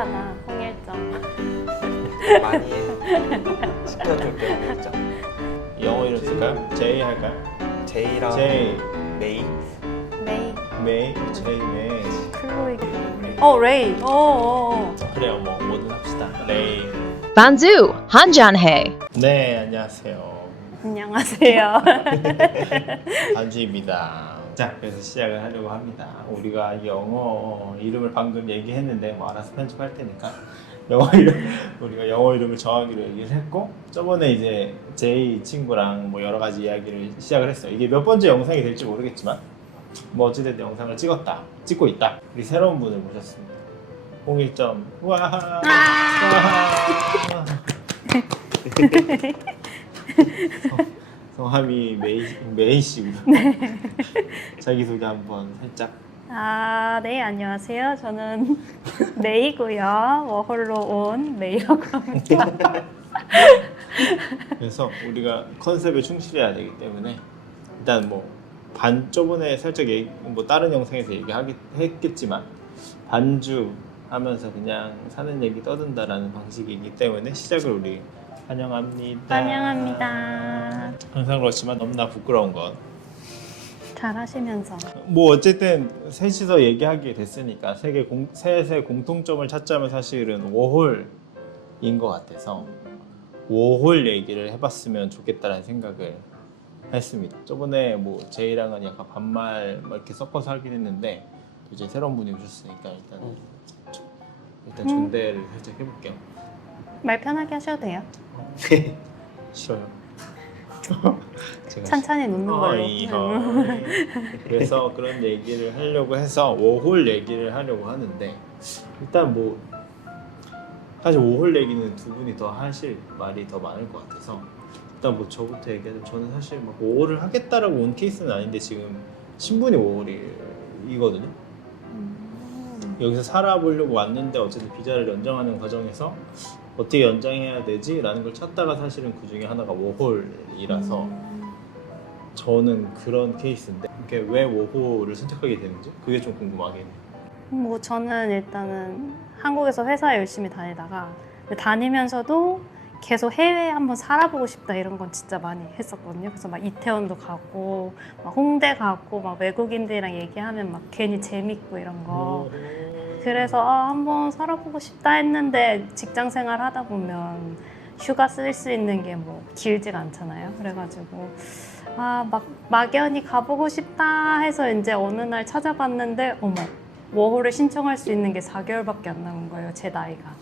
부족하나 홍일점. 많이 시켜줄게 홍일점. 영어 이름 쓸까요? J 할까요? 제이랑 J, 메이. 메이, 메이, J, 메이. 클로이. 레이. 그래요, 뭐 뭐든 합시다. 레이. Banzu, Hanjanhe. 네, 안녕하세요. 안녕하세요. 반주입니다. 자, 그래서 시작을 하려고 합니다. 우리가 영어 이름을 방금 얘기했는데 뭐 알아서 편집할 테니까 우리가 영어 이름을 정하기로 얘기를 했고, 저번에 이제 제이 친구랑 뭐 여러 가지 이야기를 시작을 했어요. 이게 몇 번째 영상이 될지 모르겠지만 뭐 어찌됐든 영상을 찍고 있다. 우리 새로운 분을 모셨습니다. 홍일점. 와. 성함이 메이 씨고요. 자기 소개 한번 살짝. 네, 안녕하세요. 저는 메이고요. 워홀로 온 메이라고 합니다. 그래서 우리가 컨셉에 충실해야 되기 때문에 일단 뭐 저번에 살짝 뭐 다른 영상에서 얘기했겠지만 반주 하면서 그냥 사는 얘기 떠든다라는 방식이기 때문에 시작을 우리 환영합니다. 환영합니다. 항상 그렇지만 너무나 부끄러운 건 잘하시면서. 뭐 어쨌든 셋이서 얘기하게 됐으니까 셋의 공통점을 찾자면 사실은 워홀인 것 같아서 워홀 얘기를 해봤으면 좋겠다라는 생각을 했습니다. 저번에 뭐 제이랑은 약간 반말 이렇게 섞어서 하긴 했는데 이제 새로운 분이 오셨으니까 일단 존대를 살짝 해볼게요. 말 편하게 하셔도 돼요. 싫어요. 제가 찬찬히 놓는 걸로. 그래서 그런 얘기를 하려고 해서 워홀 얘기를 하려고 하는데 일단 뭐 사실 워홀 얘기는 두 분이 더 하실 말이 더 많을 것 같아서 일단 뭐 저부터 얘기하자면 저는 사실 막 워홀을 하겠다라고 온 케이스는 아닌데 지금 신분이 워홀이거든요. 여기서 살아보려고 왔는데 어쨌든 비자를 연장하는 과정에서 어떻게 연장해야 되지? 라는 걸 찾다가 사실은 그 중에 하나가 워홀이라서 저는 그런 케이스인데 이게 왜 워홀을 선택하게 되는지 그게 좀 궁금하긴 해요. 뭐 저는 일단은 한국에서 회사 열심히 다니다가 다니면서도 계속 해외에 한번 살아보고 싶다 이런 건 진짜 많이 했었거든요. 그래서 막 이태원도 가고 막 홍대 가고 막 외국인들이랑 얘기하면 막 괜히 재밌고 이런 거. 그래서 한번 살아보고 싶다 했는데 직장 생활 하다 보면 휴가 쓸 수 있는 게 뭐 길지가 않잖아요. 그래가지고 막 막연히 가보고 싶다 해서 이제 어느 날 찾아봤는데 어머 워홀을 신청할 수 있는 게 4개월밖에 안 남은 거예요. 제 나이가.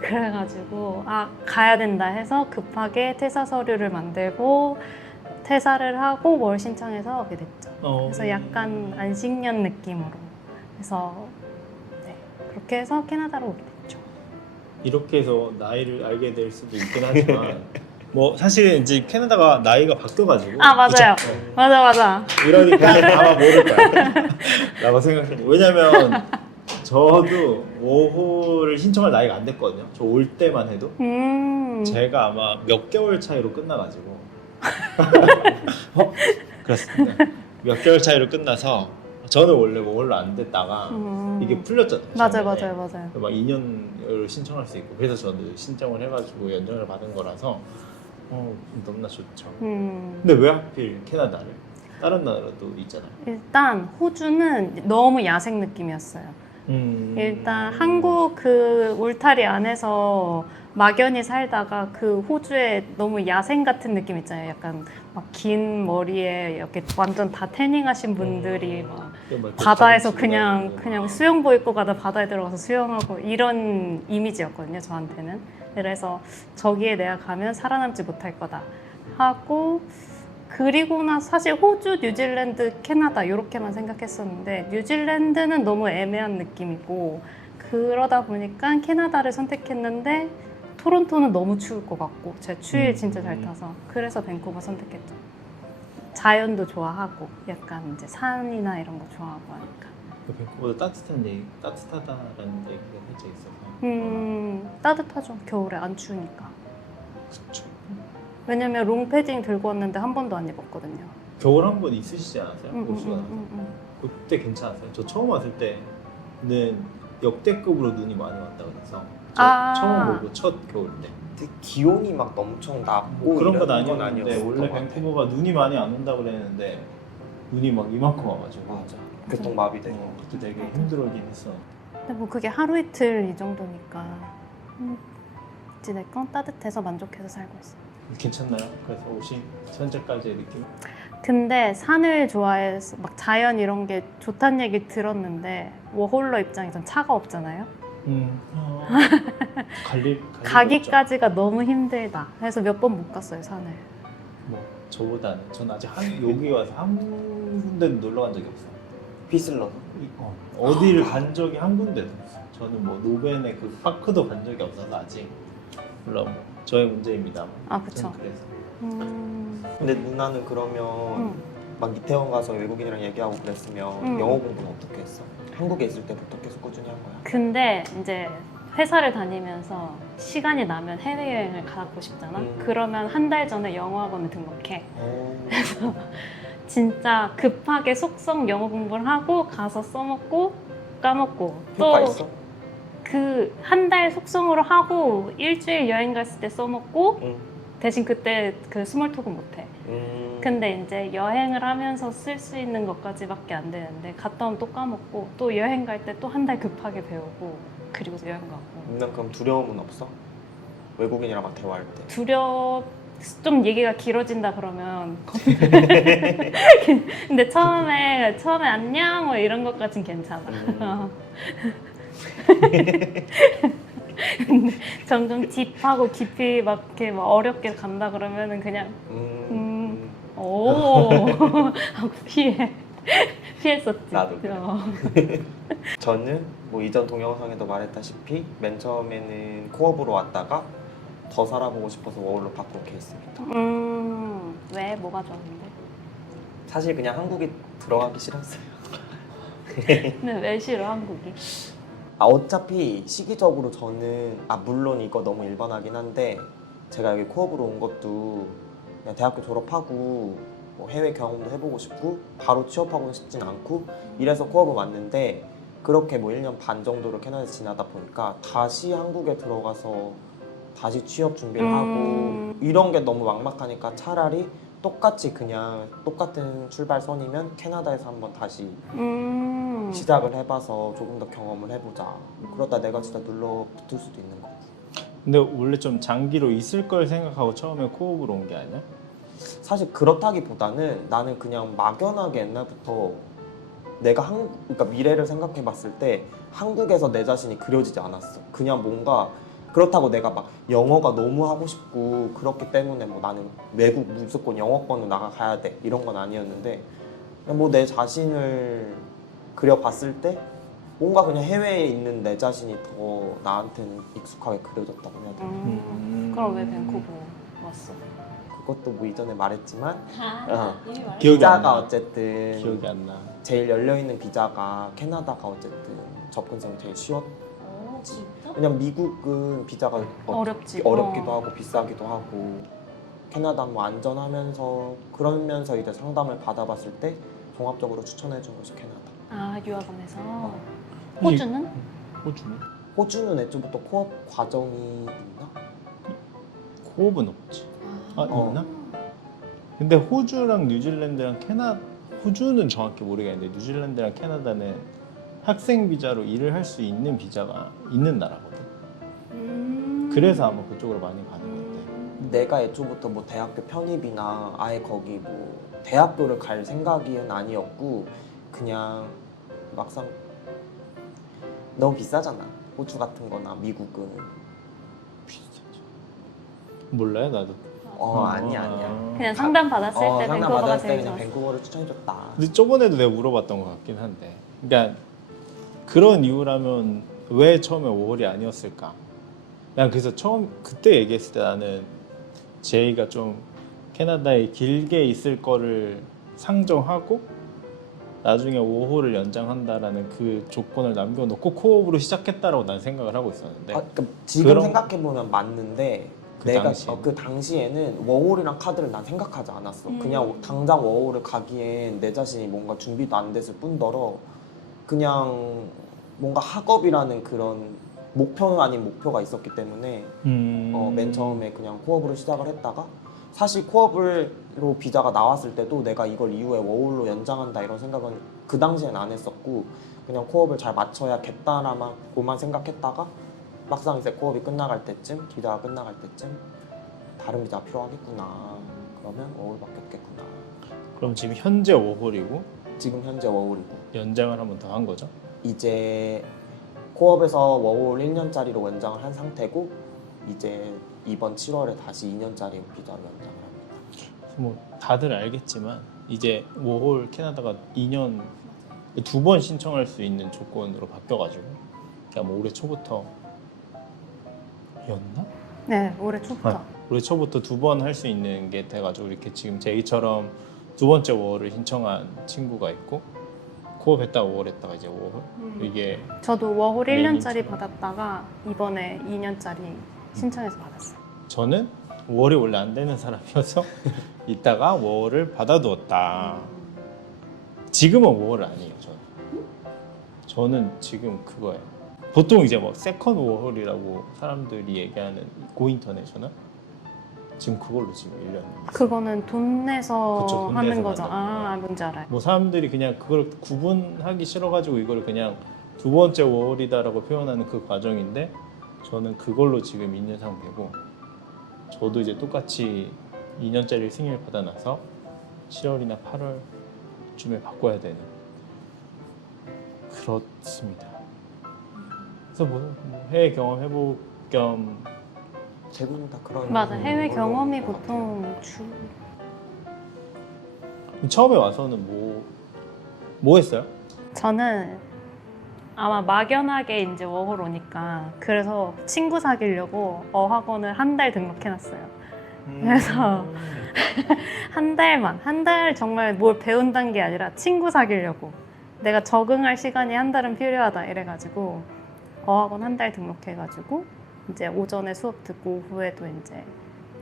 그래가지고 가야 된다 해서 급하게 퇴사 서류를 만들고 퇴사를 하고 월 신청해서 오게 됐죠. 그래서 약간 안식년 느낌으로. 그래서 그렇게 해서 캐나다로 오게 됐죠. 이렇게 해서 나이를 알게 될 수도 있긴 하지만 뭐 사실은 이제 캐나다가 나이가 바뀌어가지고 맞아요. 그쵸? 맞아. 이러니까 아마 모를 거야 라고 생각해요. 왜냐면 저도 워홀을 신청할 나이가 안 됐거든요. 저 올 때만 해도 제가 아마 몇 개월 차이로 끝나가지고 그렇습니다. 몇 개월 차이로 끝나서 저는 원래 워홀로 안 됐다가 이게 풀렸잖아요. 맞아요. 막 2년을 신청할 수 있고 그래서 저는 신청을 해가지고 연장을 받은 거라서 너무나 좋죠. 근데 왜 하필 캐나다를? 다른 나라도 있잖아요. 일단 호주는 너무 야생 느낌이었어요. 일단 한국 그 울타리 안에서 막연히 살다가 그 호주에 너무 야생 같은 느낌 있잖아요. 약간 막 긴 머리에 이렇게 완전 다 태닝하신 분들이 막 바다에서 그냥 수영복 입고 가다 바다에 들어가서 수영하고 이런 이미지였거든요. 저한테는. 그래서 저기에 내가 가면 살아남지 못할 거다 하고 그리고 나 사실 호주, 뉴질랜드, 캐나다 이렇게만 생각했었는데 뉴질랜드는 너무 애매한 느낌이고 그러다 보니까 캐나다를 선택했는데 토론토는 너무 추울 것 같고 제가 추위에 진짜 잘 타서 그래서 밴쿠버 선택했죠. 자연도 좋아하고 약간 이제 산이나 이런 거 좋아하고 하니까. 밴쿠버도 따뜻하다라는 얘기가 살짝 있어서 따뜻하죠. 겨울에 안 추우니까. 그쵸. 왜냐면 롱패딩 들고 왔는데 한 번도 안 입었거든요. 겨울 한 번 있으시지 않았어요? 호주가 그때 괜찮았어요? 저 처음 왔을 때는 역대급으로 눈이 많이 왔다 그래서 아. 처음 보고 첫 겨울 때. 근데 기온이 막 엄청 낮고 뭐 그런 건 이런 아니었는데 아니었을 원래 것 같아. 밴쿠버가 눈이 많이 안 온다고 그랬는데 눈이 막 이만큼 와가지고 맞아. 교통마비되고. 그때 되게 힘들어긴 했어. 근데 뭐 그게 하루 이틀 이 정도니까 이제 내 건 따뜻해서 만족해서 살고 있어. 괜찮나요? 그래서 오신 현재까지의 느낌? 근데 산을 좋아해서 막 자연 이런 게 좋다는 얘기 들었는데 워홀러 입장에선 차가 없잖아요. 갈릴 가기까지가 너무 힘들다. 그래서 몇 번 못 갔어요 산을. 뭐 저보다는 전 아직 여기 와서 한 군데도 놀러 간 적이 없어. 비슬러서. 어디를 간 적이 한 군데도 없어. 저는 뭐 노벤의 그 파크도 간 적이 없어서 아직. 물론 뭐 저의 문제입니다. 아 그쵸. 전 그래서 근데 누나는 그러면 막 이태원 가서 외국인이랑 얘기하고 그랬으면 영어 공부는 어떻게 했어? 한국에 있을 때부터 계속 꾸준히 한 거야? 근데 이제 회사를 다니면서 시간이 나면 해외여행을 가고 싶잖아. 그러면 한 달 전에 영어학원을 등록해. 진짜 급하게 속성 영어 공부를 하고 가서 써먹고 까먹고 효과 또 있어? 그 한 달 속성으로 하고 일주일 여행 갔을 때 써먹고 응. 대신 그때 그 스몰톡은 못해. 근데 이제 여행을 하면서 쓸 수 있는 것까지밖에 안 되는데 갔다 오면 또 까먹고 또 여행 갈 때 또 한 달 급하게 배우고 그리고 여행 가고. 누나 그럼 두려움은 없어? 외국인이랑 막 대화할 때. 좀 얘기가 길어진다 그러면 근데 처음에 안녕 뭐 이런 것까진 괜찮아. 근데 점점 딥하고 깊이 막 이렇게 막 어렵게 간다 그러면은 그냥 오 하고 피했었지. 나도 그래. 어. 저는 뭐 이전 동영상에도 말했다시피 맨 처음에는 코업으로 왔다가 더 살아보고 싶어서 워홀로 바꾼 케이스입니다. 왜 뭐가 좋았는데? 사실 그냥 한국에 들어가기 싫었어요. 근데 왜 싫어 한국이? 어차피 시기적으로 저는 물론 이거 너무 일반하긴 한데 제가 여기 코업으로 온 것도 그냥 대학교 졸업하고 뭐 해외 경험도 해보고 싶고 바로 취업하고는 싶진 않고 이래서 코업을 왔는데 그렇게 뭐 1년 반 정도를 캐나다에서 지나다 보니까 다시 한국에 들어가서 다시 취업 준비를 하고 이런 게 너무 막막하니까 차라리 똑같이 그냥 똑같은 출발선이면 캐나다에서 한번 다시 시작을 해봐서 조금 더 경험을 해보자. 그러다 내가 진짜 눌러 붙을 수도 있는 거지. 근데 원래 좀 장기로 있을 걸 생각하고 처음에 코업으로 온 게 아니야? 사실 그렇다기보다는 나는 그냥 막연하게 옛날부터 내가 그러니까 미래를 생각해봤을 때 한국에서 내 자신이 그려지지 않았어. 그냥 뭔가 그렇다고 내가 막 영어가 너무 하고 싶고 그렇기 때문에 뭐 나는 외국 무조건 영어권으로 나가야 돼 이런 건 아니었는데 그냥 뭐 내 자신을 그려봤을 때 뭔가 그냥 해외에 있는 내 자신이 더 나한테는 익숙하게 그려졌다고 해야 되나? 그럼 왜 밴쿠버 왔어? 그것도 뭐 이전에 말했지만 이미 말했어. 기억이 안 비자가 나. 어쨌든 기억이 안 나. 제일 열려있는 비자가 캐나다가 어쨌든 접근성이 제일 쉬웠. 진짜? 왜냐면 미국은 비자가 어렵지. 어렵기도 하고 비싸기도 하고 캐나다 뭐 안전하면서 그러면서 이제 상담을 받아봤을 때 종합적으로 추천해준 곳이 캐나다. 유학원에서. 호주는? 호주는? 호주는 애초부터 코업 과정이 있나? 코업은 없지. 어. 있나? 근데 호주랑 뉴질랜드랑 호주는 정확히 모르겠는데 뉴질랜드랑 캐나다는 학생 비자로 일을 할 수 있는 비자가 있는 나라거든. 그래서 아마 그쪽으로 많이 가는 것 같아. 내가 애초부터 뭐 대학교 편입이나 아예 거기 뭐 대학교를 갈 생각은 아니었고 그냥 막상 너무 비싸잖아. 호주 같은 거나 미국은. 비싸죠. 몰라요 나도. 아니야. 그냥 상담 받았을 때 상담 밴쿠버가 받았을 때 제일 그냥 좋았어. 밴쿠버를 추천해줬다. 근데 저번에도 내가 물어봤던 것 같긴 한데. 그러니까 그런 이유라면 왜 처음에 5월이 아니었을까? 난 그래서 그때 얘기했을 때 나는 제이가 좀 캐나다에 길게 있을 거를 상정하고 나중에 5호를 연장한다라는 그 조건을 남겨놓고 코업으로 시작했다라고 난 생각을 하고 있었는데 그러니까 지금 그런- 생각해보면 맞는데 그 내가 당시에는? 그 당시에는 워홀이랑 카드를 난 생각하지 않았어. 그냥 당장 워홀을 가기엔 내 자신이 뭔가 준비도 안 됐을 뿐더러 그냥 뭔가 학업이라는 그런 목표 아닌 목표가 있었기 때문에 맨 처음에 그냥 코업으로 시작을 했다가 사실 코업으로 비자가 나왔을 때도 내가 이걸 이후에 워홀로 연장한다 이런 생각은 그 당시엔 안 했었고 그냥 코업을 잘 맞춰야겠다라고만 생각했다가 막상 이제 코업이 끝나갈 때쯤 비자가 끝나갈 때쯤 다른 비자가 필요하겠구나 그러면 워홀밖에 없겠구나. 그럼 지금 현재 워홀이고 지금 현재 워홀이고 연장을 한 번 더 한 거죠? 이제 코업에서 워홀 1년짜리로 연장을 한 상태고 이제 이번 7월에 다시 2년짜리 비자로 연장을 합니다. 뭐 다들 알겠지만 이제 워홀 캐나다가 2년 2번 신청할 수 있는 조건으로 바뀌어가지고 그냥 뭐 올해 초부터 였나? 네, 올해 초부터. 올해 초부터 2번 할 수 있는 게 돼가지고 이렇게 지금 제이처럼 2번째 워홀을 신청한 친구가 있고 코업 했다가 워홀 했다가 이제 워홀 이게 저도 워홀 메인 1년짜리 받았다가 이번에 2년짜리 신청해서 받았어요. 저는 워홀이 원래 안 되는 사람이어서 이따가 워홀을 받아두었다. 지금은 워홀 아니에요. 저는 지금 그거예요. 보통 이제 뭐 세컨 워홀이라고 사람들이 얘기하는 고인터내셔널 지금 그걸로 지금 1년. 그거는 돈 내서 그쵸, 돈 하는 내서 거죠. 만드는 아, 뭔지 알아요. 뭐 사람들이 그냥 그걸 구분하기 싫어가지고 이걸 그냥 2번째 워홀이다라고 표현하는 그 과정인데 저는 그걸로 지금 2년 상태고 저도 이제 똑같이 2년짜리 승인을 받아놔서 7월이나 8월쯤에 바꿔야 되는 그렇습니다. 그래서 뭐 해외 경험 해볼 겸 대부분 다 그런 맞아. 해외 걸로 경험이 것 같아요. 보통 처음에 와서는 뭐 했어요? 저는 아마 막연하게 이제 워홀 오니까 그래서 친구 사귀려고 어학원을 한 달 등록해놨어요. 그래서 한 달 정말 뭘 배운다는 게 아니라 친구 사귀려고 내가 적응할 시간이 한 달은 필요하다 이래가지고 어학원 한 달 등록해가지고 이제 오전에 수업 듣고 오후에도 이제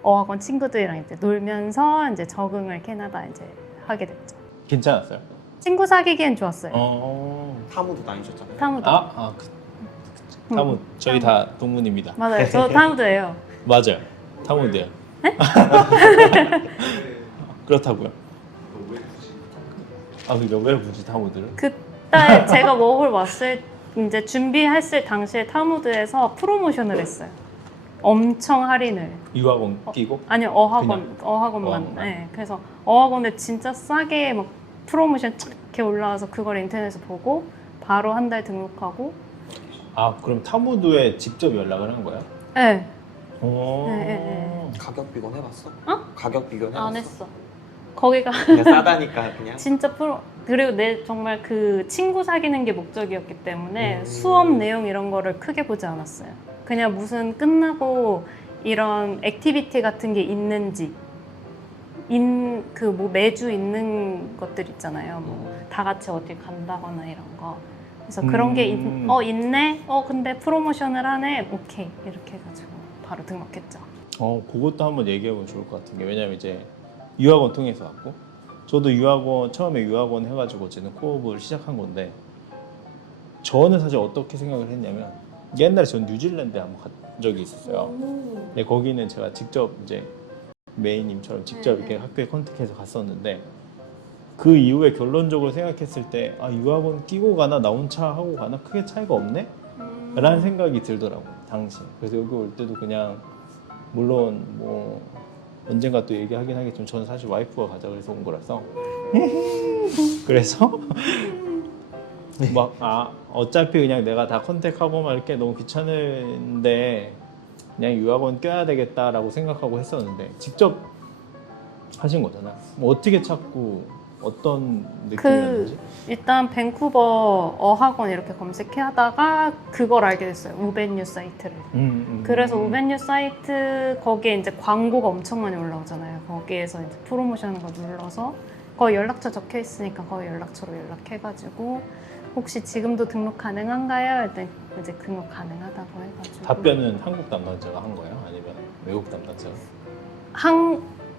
어학원 친구들이랑 이제 놀면서 이제 적응을 캐나다 이제 하게 됐죠. 괜찮았어요? 친구 사귀기엔 좋았어요. 타무도 다니셨잖아요. 타무드. 타무 저희 다 동문입니다. 맞아요. 저 타무드예요. 맞아요. 타무드요. 네? 그렇다고요. 근데 왜 굳이 타무드를? 그때 제가 워홀 왔을 이제 준비했을 당시에 타무드에서 프로모션을 했어요. 엄청 할인을. 유학원 끼고? 아니요, 어학원만. 어학원만. 네, 그래서 어학원에 진짜 싸게 막 프로모션 착 이렇게 올라와서 그걸 인터넷에서 보고 바로 한 달 등록하고. 그럼 타무드에 직접 연락을 한 거야? 네. 네. 가격 비교는 해봤어? 어? 가격 비교는 해봤어? 안 했어. 거기가 그냥 싸다니까 그냥. 진짜 그리고 내 정말 그 친구 사귀는 게 목적이었기 때문에 수업 내용 이런 거를 크게 보지 않았어요. 그냥 무슨 끝나고 이런 액티비티 같은 게 있는지 그 뭐 매주 있는 것들 있잖아요. 뭐 다 같이 어디 간다거나 이런 거. 그래서 그런 게 있네. 근데 프로모션을 하네. 오케이 이렇게 해가지고 바로 등록했죠. 그것도 한번 얘기해보면 좋을 것 같은 게 왜냐면 이제 유학원 통해서 왔고 저도 처음에 유학원 해가지고 어쨌든 코업을 시작한 건데 저는 사실 어떻게 생각을 했냐면 옛날에 전 뉴질랜드에 한번 간 적이 있었어요. 근데 거기는 제가 직접 이제 메이님처럼 직접 이렇게 학교에 컨택해서 갔었는데 그 이후에 결론적으로 생각했을 때 유학원 끼고 가나 나 혼자 하고 가나 크게 차이가 없네? 라는 생각이 들더라고요 당시에. 그래서 여기 올 때도 그냥 물론 뭐 언젠가 또 얘기하긴 하겠지만 저는 사실 와이프가 가자 그래서 온 거라서 그래서 막 어차피 그냥 내가 다 컨택하고 막 이렇게 너무 귀찮은데 그냥 유학원 껴야 되겠다라고 생각하고 했었는데 직접 하신 거잖아. 뭐 어떻게 찾고 어떤 느낌이었는지? 일단 밴쿠버 어학원 이렇게 검색하다가 그걸 알게 됐어요. 우벤유 사이트를. 그래서 우벤유 사이트 거기에 이제 광고가 엄청 많이 올라오잖아요. 거기에서 이제 프로모션을 눌러서 거기 연락처 적혀 있으니까 거기 연락처로 연락해가지고 혹시 지금도 등록 가능한가요? 일단 이제 등록 가능하다고 해가지고 답변은 한국 담당자가 한 거예요? 아니면 외국 담당자가?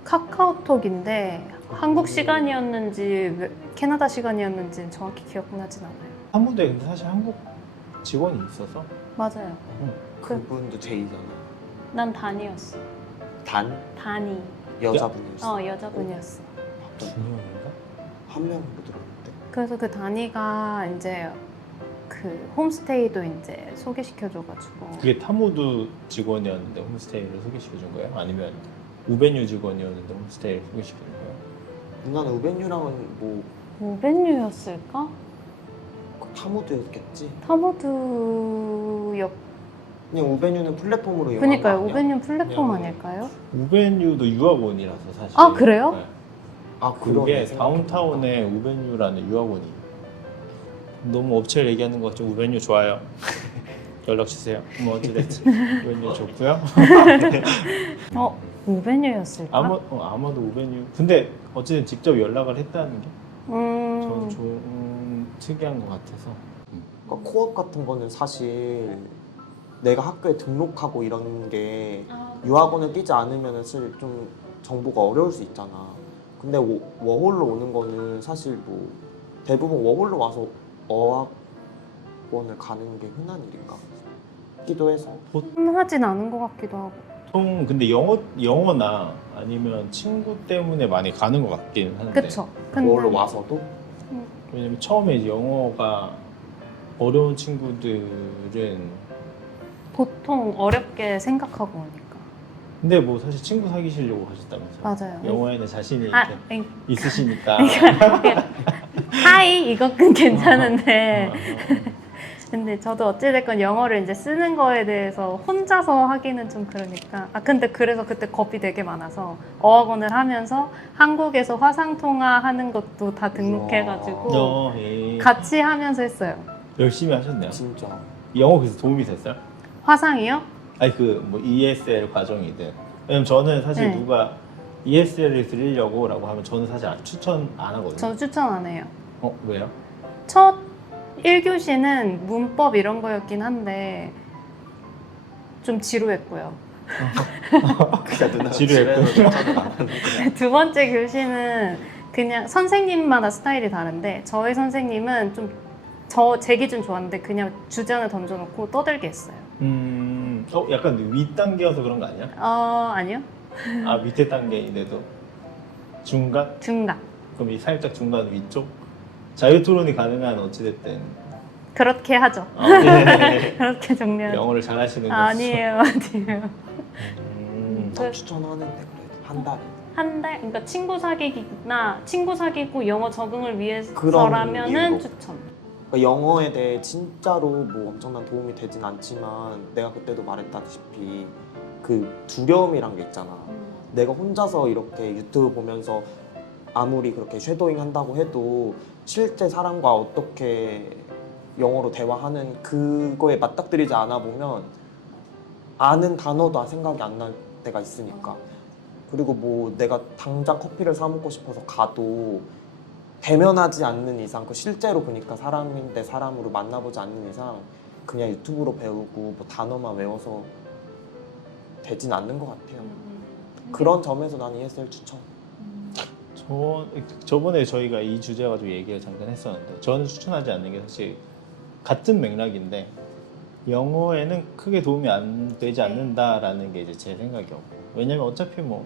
카카오톡인데 한국 시간이었는지 캐나다 시간이었는지 정확히 기억나진 않아요. 타무드에 근데 사실 한국 직원이 있어서 맞아요. 그분도 제이잖아. 난 단이었어. 단이. 여자분이었어. 여자분이었어. 두 명인가? 한 명으로 들었는데. 그래서 그 단이가 이제 그 홈스테이도 이제 소개시켜줘가지고. 그게 타모드 직원이었는데 홈스테이를 소개시켜준 거예요? 아니면 우베뉴 직원이었는데 홈스테이를 소개시켜준 거예요? 누나는 우벤유랑은 뭐 우벤유였을까? 타모드였겠지. 타모드였. 그냥 우벤유는 플랫폼으로 이용한 그니까요. 거 아니야? 우벤유 플랫폼 그냥 아닐까요? 우베뉴도 유학원이라서 사실. 아, 그래요? 네. 아 그게 그러네. 다운타운에 우베뉴라는 유학원이. 너무 업체를 얘기하는 것 같죠. 우베뉴 좋아요. 연락 주세요. 뭐 어찌됐지. 우베뉴 좋고요. 우벤유였을까? 아마도 우베뉴. 근데 어쨌든 직접 연락을 했다는 게 저는 음. 좀 특이한 것 같아서. 그러니까 코업 같은 거는 사실 내가 학교에 등록하고 이런 게 유학원을 뛰지 않으면 사실 좀 정보가 어려울 수 있잖아. 근데 워홀로 오는 거는 사실 뭐 대부분 워홀로 와서 어학원을 가는 게 흔한 일인가 싶기도 해서. 하진 않은 것 같기도 하고. 보통 근데 영어나 아니면 친구 때문에 많이 가는 것 같긴 하는데. 그쵸? 근데 워홀로 와서도 왜냐면 처음에 이제 영어가 어려운 친구들은 보통 어렵게 생각하고 오니까. 근데 뭐 사실 친구 사귀시려고 하셨다면서요? 맞아요. 영어에는 자신이 아, 이렇게 있으시니까. 하이 이것은 괜찮은데. 어. 근데 저도 어찌됐건 영어를 이제 쓰는 거에 대해서 혼자서 하기는 좀 그러니까. 근데 그래서 그때 겁이 되게 많아서 어학원을 하면서 한국에서 화상통화 하는 것도 다 등록해가지고 예. 같이 하면서 했어요. 열심히 하셨네요. 진짜 영어 그래서 도움이 됐어요? 화상이요? 아니 그 뭐 ESL 과정이든. 왜냐면 저는 사실 네. 누가 ESL을 들으려고라고 하면 저는 사실 추천 안 하거든요. 저 추천 안 해요. 왜요? 첫 1교시는 문법 이런 거였긴 한데 좀 지루했고요. 그냥 누나 지루했고. 집에서 추천을 안 하는 두 번째 교시는 그냥 선생님마다 스타일이 다른데 저희 선생님은 좀 제 기준 좋았는데 그냥 주제를 던져놓고 떠들게 했어요. 약간 윗단계여서 그런 거 아니야? 아니요. 아 밑에 단계인데도 중간? 중간. 그럼 이 살짝 중간 위쪽? 자유 토론이 가능한 어찌됐든 그렇게 하죠. 네. 그렇게 정리하죠. 영어를 잘하시는 거죠. 아니에요. 아니에요. 난 추천하는데 그래도 한 달에 한 달? 그러니까 친구 사귀기나 친구 사귀고 영어 적응을 그런 위해서라면은 이유로. 추천. 그러니까 영어에 대해 진짜로 뭐 엄청난 도움이 되진 않지만 내가 그때도 말했다시피 그 두려움이란 게 있잖아. 내가 혼자서 이렇게 유튜브 보면서 아무리 그렇게 쉐도잉 한다고 해도 실제 사람과 어떻게 영어로 대화하는 그거에 맞닥뜨리지 않아 보면 아는 단어도 생각이 안 날 때가 있으니까. 그리고 뭐 내가 당장 커피를 사 먹고 싶어서 가도 대면하지 않는 이상, 그 실제로 그러니까 사람인데 사람으로 만나보지 않는 이상 그냥 유튜브로 배우고 뭐 단어만 외워서 되진 않는 것 같아요. 그런 점에서 난 ESL 추천. 저번에 저희가 이 주제 가지고 얘기를 잠깐 했었는데 저는 추천하지 않는 게 사실 같은 맥락인데 영어에는 크게 도움이 안 되지 않는다라는 게 이제 제 생각이었고, 왜냐면 어차피 뭐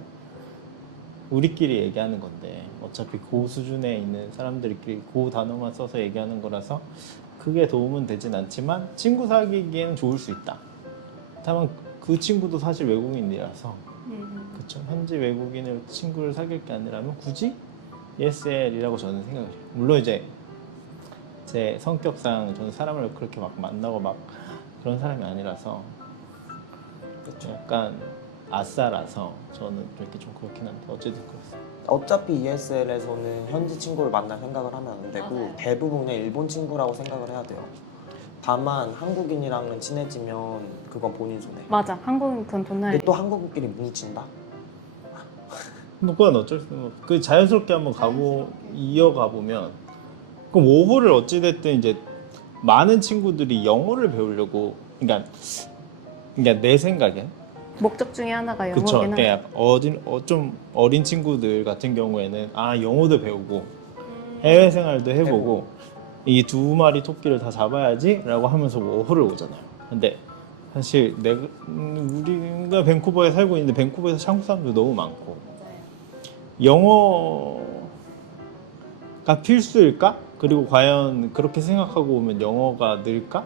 우리끼리 얘기하는 건데 어차피 그 수준에 있는 사람들끼리 그 단어만 써서 얘기하는 거라서 크게 도움은 되진 않지만 친구 사귀기에는 좋을 수 있다. 다만 그 친구도 사실 외국인이라서 그렇죠. 현지 외국인을 친구를 사귈 게 아니라면 굳이 ESL이라고 저는 생각을 해요. 물론 이제 제 성격상 저는 사람을 그렇게 막 만나고 막 그런 사람이 아니라서 그렇죠. 약간 아싸라서 저는 그렇게 좀 그렇긴 한데 어쨌든 그렇습니다. 어차피 ESL에서는 현지 친구를 만날 생각을 하면 안 되고 맞아요. 대부분 그냥 일본 친구라고 생각을 해야 돼요. 다만 한국인이랑은 친해지면 그건 본인 손해. 맞아. 한국은 그건 돈 나야 근데 또 한국인끼리 뭉친다? 뭐 그건 어쩔 수 없고 그 자연스럽게 한번 이어가 보면 그럼 오후를 어찌됐든 이제 많은 친구들이 영어를 배우려고 그러니까 내 생각엔 목적 중에 하나가 그쵸. 영어긴 하죠. 그러니까 좀 어린 친구들 같은 경우에는 영어도 배우고 해외 생활도 해보고 이 두 마리 토끼를 다 잡아야지라고 하면서 워홀을 오잖아요. 근데 사실 우리가 밴쿠버에 살고 있는데 밴쿠버에서 한국 사람도 너무 많고 영어가 필수일까? 그리고 과연 그렇게 생각하고 오면 영어가 늘까?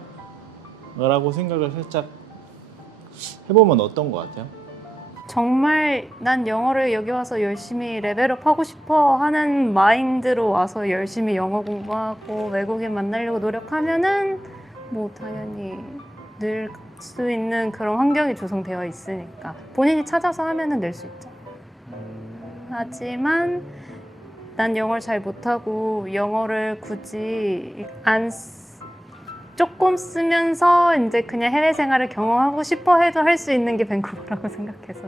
라고 생각을 살짝 해보면 어떤 것 같아요? 정말 난 영어를 여기 와서 열심히 레벨업 하고 싶어 하는 마인드로 와서 열심히 영어 공부하고 외국인 만나려고 노력하면은 뭐 당연히 늘 수 있는 그런 환경이 조성되어 있으니까 본인이 찾아서 하면은 늘 수 있죠. 하지만 난 영어를 잘 못하고 영어를 굳이 조금 쓰면서 이제 그냥 해외 생활을 경험하고 싶어 해도 할 수 있는 게 밴쿠버라고 생각해서.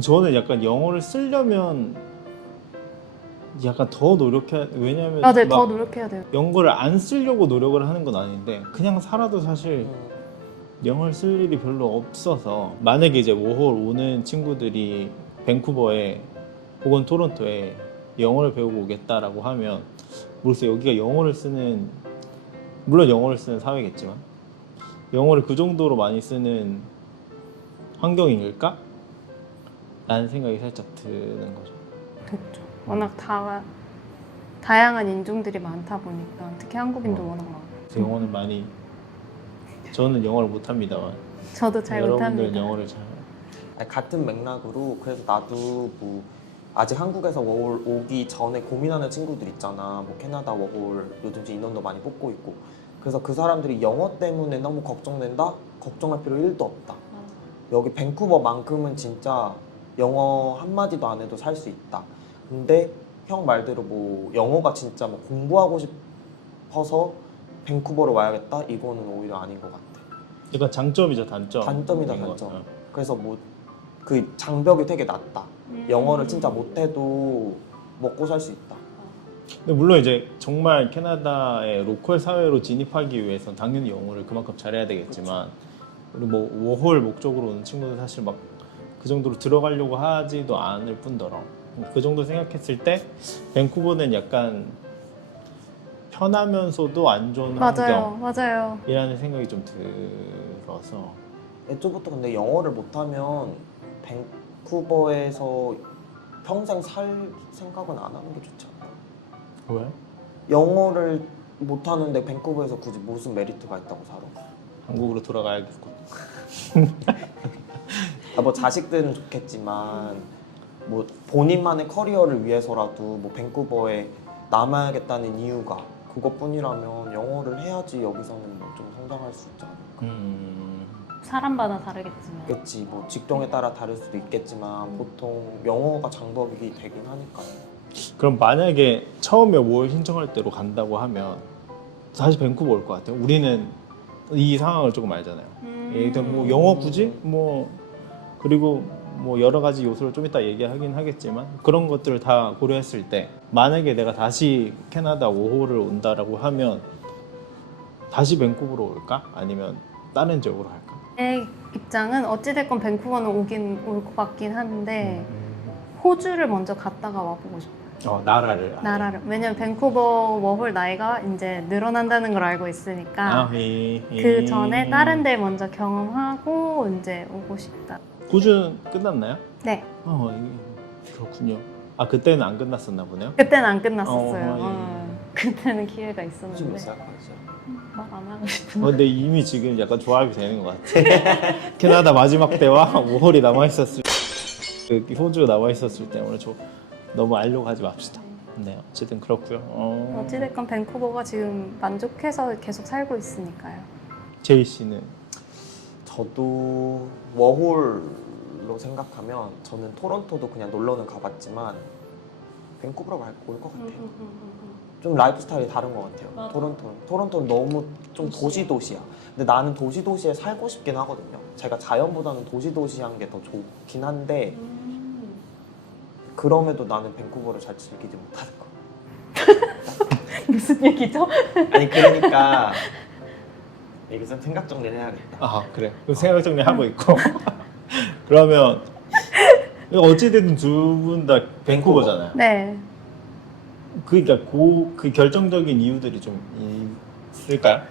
저는 약간 영어를 쓰려면 약간 더 노력해야, 왜냐면 맞아요, 더 막 노력해야 돼요. 영어를 안 쓰려고 노력을 하는 건 아닌데 그냥 살아도 사실 영어를 쓸 일이 별로 없어서, 만약에 이제 워홀 오는 친구들이 밴쿠버에 혹은 토론토에 영어를 배우고 오겠다라고 하면 모르겠어요. 여기가 영어를 쓰는, 물론 영어를 쓰는 사회겠지만 영어를 그 정도로 많이 쓰는 환경인일까? 라는 생각이 살짝 드는 거죠. 그렇죠. 워낙 다양한 인종들이 많다 보니까 특히 한국인도 워낙 많고. 그래서 영어는 많이, 저는 영어를 못합니다만 저도 잘 여러분들은 못합니다. 영어를 잘. 아니, 같은 맥락으로 그래서 나도 뭐 아직 한국에서 워홀 오기 전에 고민하는 친구들 있잖아. 뭐 캐나다 워홀 요즘 인원도 많이 뽑고 있고. 그래서 그 사람들이 영어 때문에 너무 걱정된다? 걱정할 필요 1도 없다. 여기 밴쿠버만큼은 진짜 영어 한마디도 안 해도 살 수 있다. 근데 형 말대로 뭐 영어가 진짜 뭐 공부하고 싶어서 밴쿠버로 와야겠다? 이거는 오히려 아닌 것 같아. 약간 장점이죠, 단점. 단점이다, 이거. 단점. 그래서 뭐 그 장벽이 되게 낮다. 영어를 진짜 못해도 먹고 살 수 있다. 근데 물론 이제 정말 캐나다의 로컬 사회로 진입하기 위해서는 당연히 영어를 그만큼 잘해야 되겠지만, 그리고 뭐 워홀 목적으로 오는 친구들 사실 막 그 정도로 들어가려고 하지도 않을 뿐더러 그 정도 생각했을 때 밴쿠버는 약간 편하면서도 안 좋은 맞아요, 맞아요. 환경이라는 생각이 좀 들어서. 애초부터 근데 영어를 못하면 밴쿠버에서 평생 살 생각은 안 하는 게 좋지 않나? 왜? 영어를 못하는데 밴쿠버에서 굳이 무슨 메리트가 있다고 살아? 한국으로 돌아가야겠고. 아, 뭐 자식들은 좋겠지만 뭐 본인만의 커리어를 위해서라도 뭐 밴쿠버에 남아야겠다는 이유가 그것뿐이라면 영어를 해야지 여기서는 뭐 좀 성장할 수 있지 않을까? 사람마다 다르겠지만. 그치, 뭐 직종에 따라 다를 수도 있겠지만 보통 영어가 장벽이 되긴 하니까요. 그럼 만약에 처음에 뭘 신청할 때로 간다고 하면 다시 밴쿠버 올 것 같아요. 우리는 이 상황을 조금 알잖아요. 일단 뭐 영어 굳이 뭐 그리고 뭐 여러 가지 요소를 좀 이따 얘기하긴 하겠지만 그런 것들을 다 고려했을 때 만약에 내가 다시 캐나다 5호를 온다라고 하면 다시 밴쿠버로 올까? 아니면 다른 지역으로 갈까? 제 입장은 어찌됐건 밴쿠버는 오긴 올 것 같긴 한데 호주를 먼저 갔다가 와보고 싶어요. 나라를. 나라를. 왜냐면 밴쿠버 워홀 나이가 이제 늘어난다는 걸 알고 있으니까 그 전에 다른 데 먼저 경험하고 이제 오고 싶다. 호주는 끝났나요? 네. 그렇군요. 아 그때는 안 끝났었나 보네요. 그때는 안 끝났었어요. 예. 그때는 기회가 요즘 몇 있었는데 살 가죠? 말 안 하고 싶은데. 근데 이미 지금 약간 조합이 되는 것 같아. 캐나다 마지막 때와 5홀이 남아있었을 그 호주가 남아있었을 때 오늘 너무 알려고 하지 맙시다. 네, 어쨌든 그렇고요. 어찌됐건 밴쿠버가 지금 만족해서 계속 살고 있으니까요. 제이 씨는 저도 워홀로 생각하면 저는 토론토도 그냥 놀러는 가봤지만 밴쿠버로 올 것 같아요. 좀 라이프 스타일이 다른 것 같아요. 맞아. 토론토는 너무 좀 도시야. 근데 나는 도시에 살고 싶긴 하거든요. 제가 자연보다는 도시한 게 더 좋긴 한데 그럼에도 나는 밴쿠버를 잘 즐기지 못하는 거. 무슨 얘기죠? 아니 그러니까 여기서 생각 정리를 해야겠다. 아 그래. 그럼 생각 정리하고 있고 그러면 어찌됐든 두 분 다 밴쿠버잖아요. 네. 그러니까 그 결정적인 이유들이 좀 있을까요?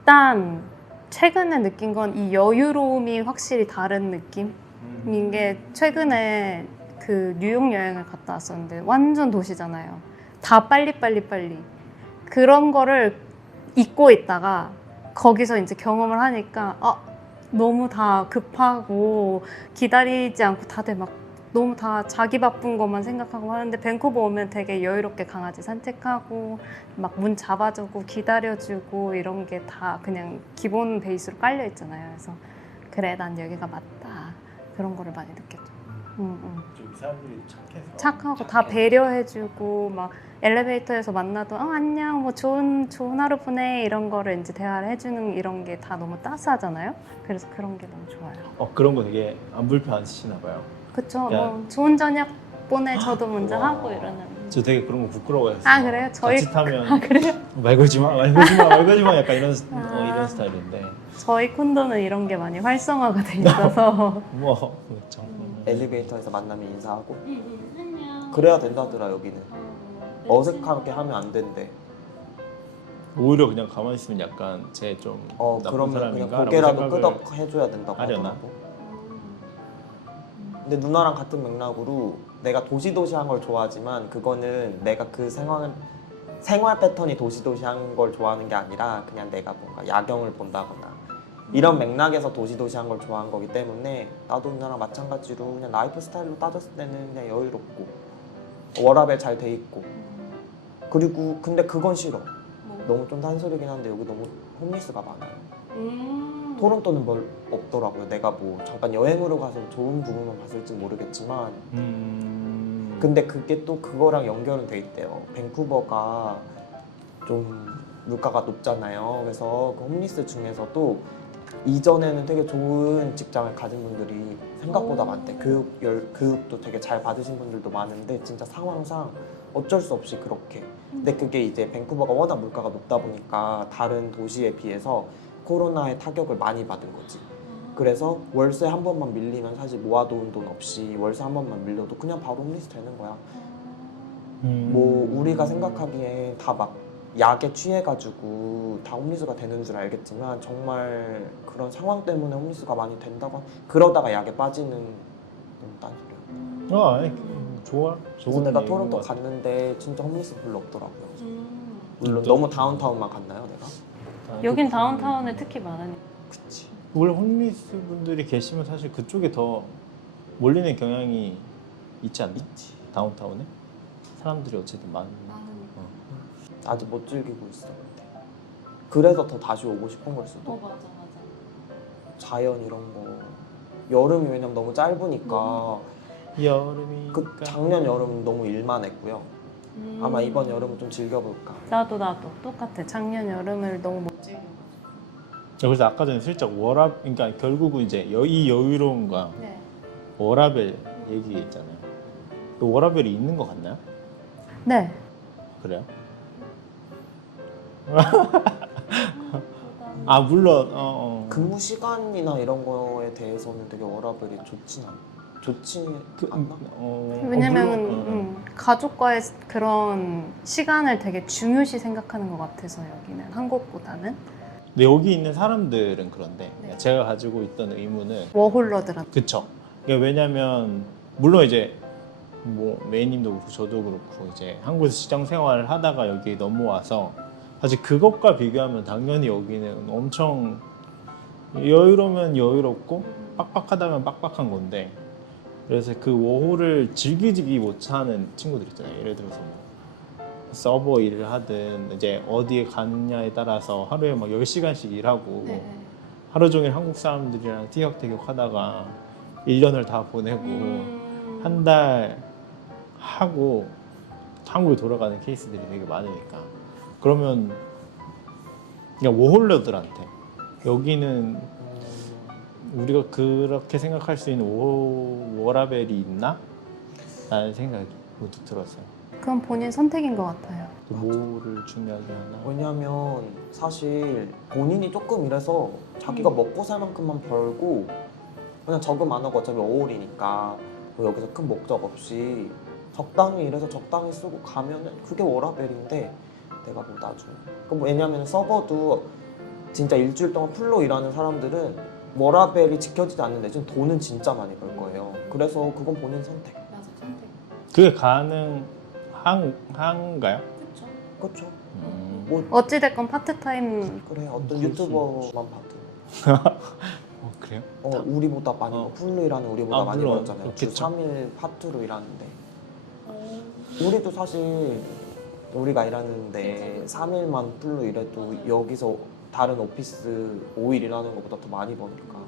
일단 최근에 느낀 건 이 여유로움이 확실히 다른 느낌인 게 최근에 그 뉴욕 여행을 갔다 왔었는데 완전 도시잖아요. 다 빨리 그런 거를 잊고 있다가 거기서 이제 경험을 하니까 너무 다 급하고 기다리지 않고 다들 막 너무 다 자기 바쁜 것만 생각하고 하는데 밴쿠버 오면 되게 여유롭게 강아지 산책하고 막 문 잡아주고 기다려주고 이런 게 다 그냥 기본 베이스로 깔려 있잖아요. 그래서 그래 난 여기가 맞다 그런 거를 많이 느꼈죠. 좀 사람들이 착해서 착하고 다 배려해주고 막 엘리베이터에서 만나도 안녕 뭐 좋은 하루 보내 이런 거를 이제 대화를 해주는 이런 게 다 너무 따스하잖아요. 그래서 그런 게 너무 좋아요. 그런 거 되게 안 불편하시나 봐요. 그쵸. 야. 뭐 좋은 저녁 보내 저도 먼저 와. 하고 이러는. 저 되게 그런 거 부끄러워했어요. 아 그래요? 저희 자칫하면 그래요? 말 걸지 마 약간 이런 이런 스타일인데 저희 콘도는 이런 게 많이 활성화가 돼 있어서. 뭐 그렇죠. 엘리베이터에서 만나면 인사하고 안녕. 그래야 된다더라 여기는. 어색하게 하면 안 된대. 오히려 그냥 가만히 있으면 약간 제 좀 나쁜 그러면 그냥 사람인가 고개라도 끄덕 해줘야 된다고 하려나? 하더라고. 근데 누나랑 같은 맥락으로 내가 도시도시한 걸 좋아하지만 그거는 내가 그 생활 패턴이 도시도시한 걸 좋아하는 게 아니라 그냥 내가 뭔가 야경을 본다거나 이런 맥락에서 도시도시한 걸 좋아한 거기 때문에 나도 누나랑 마찬가지로 그냥 라이프 스타일로 따졌을 때는 그냥 여유롭고 워라밸 잘 돼 있고 그리고 근데 그건 싫어. 너무 좀 단소리긴 한데 여기 너무 홈리스가 많아요. 토론토는 뭘 없더라고요. 내가 뭐 잠깐 여행으로 가서 좋은 부분만 봤을지 모르겠지만 근데 그게 또 그거랑 연결은 돼 있대요. 밴쿠버가 좀 물가가 높잖아요. 그래서 그 홈리스 중에서도 이전에는 되게 좋은 직장을 가진 분들이 생각보다 많대. 교육도 되게 잘 받으신 분들도 많은데 진짜 상황상 어쩔 수 없이 그렇게. 근데 그게 이제 밴쿠버가 워낙 물가가 높다 보니까 다른 도시에 비해서 코로나의 타격을 많이 받은 거지. 그래서 월세 한 번만 밀리면 사실 모아놓은 돈 없이 월세 한 번만 밀려도 그냥 바로 홈리스 되는 거야. 뭐 우리가 생각하기에 다 막 약에 취해가지고 다 홈리스가 되는 줄 알겠지만 정말 그런 상황 때문에 홈리스가 많이 된다고 그러다가 약에 빠지는 너무 딴소리야. 아니 좋아. 그래서 좋은 내가 얘기인 토론토 것 같아. 갔는데 진짜 홈리스 별로 없더라고요. 물론 진짜? 너무 다운타운만 갔나요 내가? 여긴 다운타운에 특히 많으니까. 그치. 원래 홈리스 분들이 계시면 사실 그쪽에 더 몰리는 경향이 있지 않나? 다운타운에 사람들이 어쨌든 많으니까. 아직 못 즐기고 있어. 근데. 그래서 더 다시 오고 싶은 걸 수도. 맞아. 자연 이런 거. 여름이 왜냐면 너무 짧으니까 여름이 그 작년 여름 너무 일만 했고요. 아마 이번 여름은 좀 즐겨볼까. 나도 똑같아. 작년 여름을 너무 못 즐겨. 그래서 아까 전에 슬쩍 워랍 그러니까 결국은 이제 이 여유로움과 네. 워라벨 얘기했잖아요. 또 워라벨이 있는 것 같나요? 네. 그래요? 아 물론 근무 시간이나 이런 거에 대해서는 되게 워라밸이 좋지 않나? 왜냐면 물론, 가족과의 그런 시간을 되게 중요시 생각하는 것 같아서 여기는 한국보다는 근데 여기 있는 사람들은 그런데 네. 제가 가지고 있던 의문은 워홀러들한테. 그쵸. 왜냐면 물론 이제 뭐 메이님도 그렇고 저도 그렇고 이제 한국에서 직장 생활을 하다가 여기 넘어와서 사실 그것과 비교하면 당연히 여기는 엄청 여유로우면 여유롭고 빡빡하다면 빡빡한 건데 그래서 그 워홀을 즐기지 못하는 친구들 있잖아요. 예를 들어서 뭐 서버 일을 하든 이제 어디에 가느냐에 따라서 하루에 막 10시간씩 일하고 네. 하루 종일 한국 사람들이랑 티격태격 하다가 1년을 다 보내고 한 달 하고 한국에 돌아가는 케이스들이 되게 많으니까 그러면 그냥 워홀러들한테 여기는 우리가 그렇게 생각할 수 있는 워라벨이 있나? 라는 생각이 문득 들었어요. 그건 본인 선택인 것 같아요. 또 뭐를 중요하게 하나? 왜냐면 사실 본인이 조금 일해서 자기가 먹고 살 만큼만 벌고 그냥 저금 안 하고 어차피 5월이니까 뭐 여기서 큰 목적 없이 적당히 일해서 적당히 쓰고 가면은 그게 워라벨인데 내가 뭐 나중에 왜냐면 서버도 진짜 일주일 동안 풀로 일하는 사람들은 워라벨이 지켜지지 않는 대신 돈은 진짜 많이 벌 거예요. 그래서 그건 본인 선택. 맞아, 선택. 그게 가능한가요? 그렇죠. 그렇죠. 뭐 어찌됐건 파트타임. 그래 어떤 그럴 수 유튜버만 봐도 그래요? 우리보다 많이 풀로 일하는 우리보다 많이 물론 벌었잖아요. 주 그렇겠죠. 3일 파트로 일하는데 우리도 사실 우리가 일하는데 3일만 풀로 일해도 여기서 다른 오피스 5일 일하는 것보다 더 많이 버니까.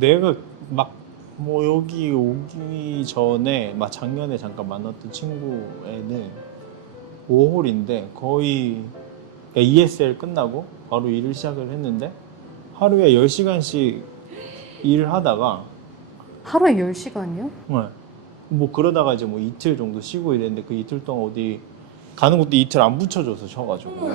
내가 막 뭐 여기 오기 전에 막 작년에 잠깐 만났던 친구애는 5홀인데 거의 그러니까 ESL 끝나고 바로 일을 시작을 했는데 하루에 10시간씩 일을 하다가 하루에 10시간이요? 네. 뭐 그러다가 이제 뭐 이틀 정도 쉬고 이랬는데 그 이틀 동안 어디 가는 것도 이틀 안 붙여줘서 쉬어가지고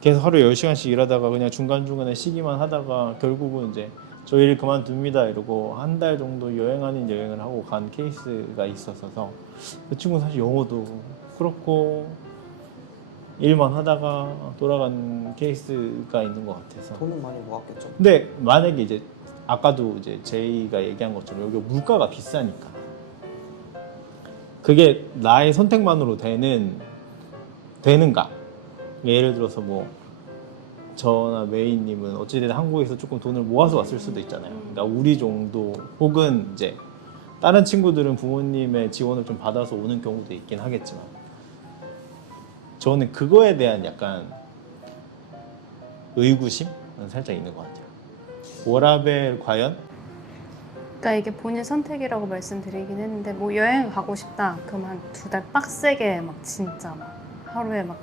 계속 하루에 10시간씩 일하다가 그냥 중간중간에 쉬기만 하다가 결국은 이제 저 일 그만둡니다 이러고 한 달 정도 여행 아닌 여행을 하고 간 케이스가 있었어서 그 친구는 사실 영어도 그렇고 일만 하다가 돌아간 케이스가 있는 것 같아서. 돈은 많이 모았겠죠. 근데 만약에 이제 아까도 이제 제이가 얘기한 것처럼 여기 물가가 비싸니까 그게 나의 선택만으로 되는가? 예를 들어서 뭐 저나 메이님은 어찌됐든 한국에서 조금 돈을 모아서 왔을 수도 있잖아요. 그러니까 우리 정도 혹은 이제 다른 친구들은 부모님의 지원을 좀 받아서 오는 경우도 있긴 하겠지만 저는 그거에 대한 약간 의구심은 살짝 있는 것 같아요. 워라벨 과연? 그러니까 이게 본인 선택이라고 말씀드리긴 했는데 뭐 여행 가고 싶다 그럼 한 2달 빡세게 막 진짜 막 하루에 막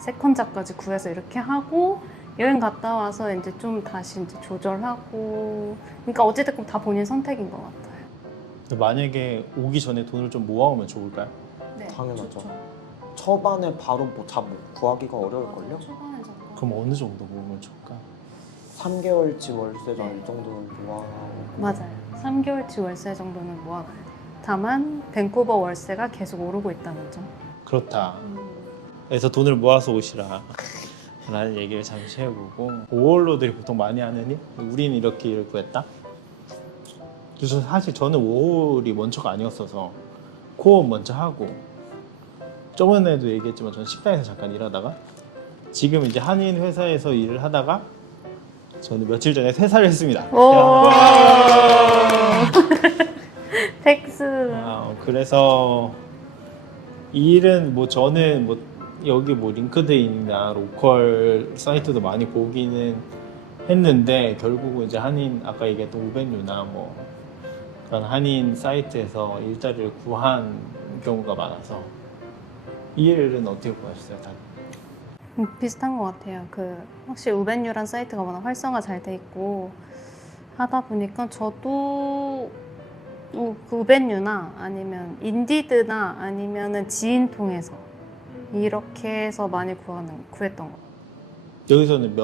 세컨자까지 구해서 이렇게 하고 여행 갔다 와서 이제 좀 다시 이제 조절하고 그러니까 어찌됐건 다 본인 선택인 것 같아요. 만약에 오기 전에 돈을 좀 모아오면 좋을까요? 네, 당연하죠. 초반에 바로 뭐 잡 구하기가 어려울걸요? 초반에 잠깐. 그럼 어느 정도 모으면 좋을까요? 3개월치 월세전 네. 이 정도는 모아놓고 맞아요. 3개월치 월세 정도는 모아가야 돼요. 다만 밴쿠버 월세가 계속 오르고 있다는 점. 그렇다. 그래서 돈을 모아서 오시라 라는 얘기를 잠시 해보고 오월로들이 보통 많이 하는 일? 우리는 이렇게 일을 구했다? 그래서 사실 저는 5월이 먼저가 아니었어서 코업 먼저 하고 저번에도 얘기했지만 저는 식당에서 잠깐 일하다가 지금 이제 한인 회사에서 일을 하다가 저는 며칠 전에 퇴사를 했습니다. 오! 텍스. 그래서 이 일은 뭐 저는 뭐 여기 뭐 링크드인이나 로컬 사이트도 많이 보기는 했는데 결국은 이제 한인 아까 얘기했던 우벤유나 뭐 그런 한인 사이트에서 일자리를 구한 경우가 많아서 이 일은 어떻게 구하셨어요? 다? 비슷한 것 같아요. 확실히 우벤유란 사이트가 워낙 활성화 잘 돼 있고 하다 보니까 저도 그 우벤유나 아니면 인디드나 아니면은 지인 통해서 이렇게 해서 많이 구했던 것 같아요. 여기서는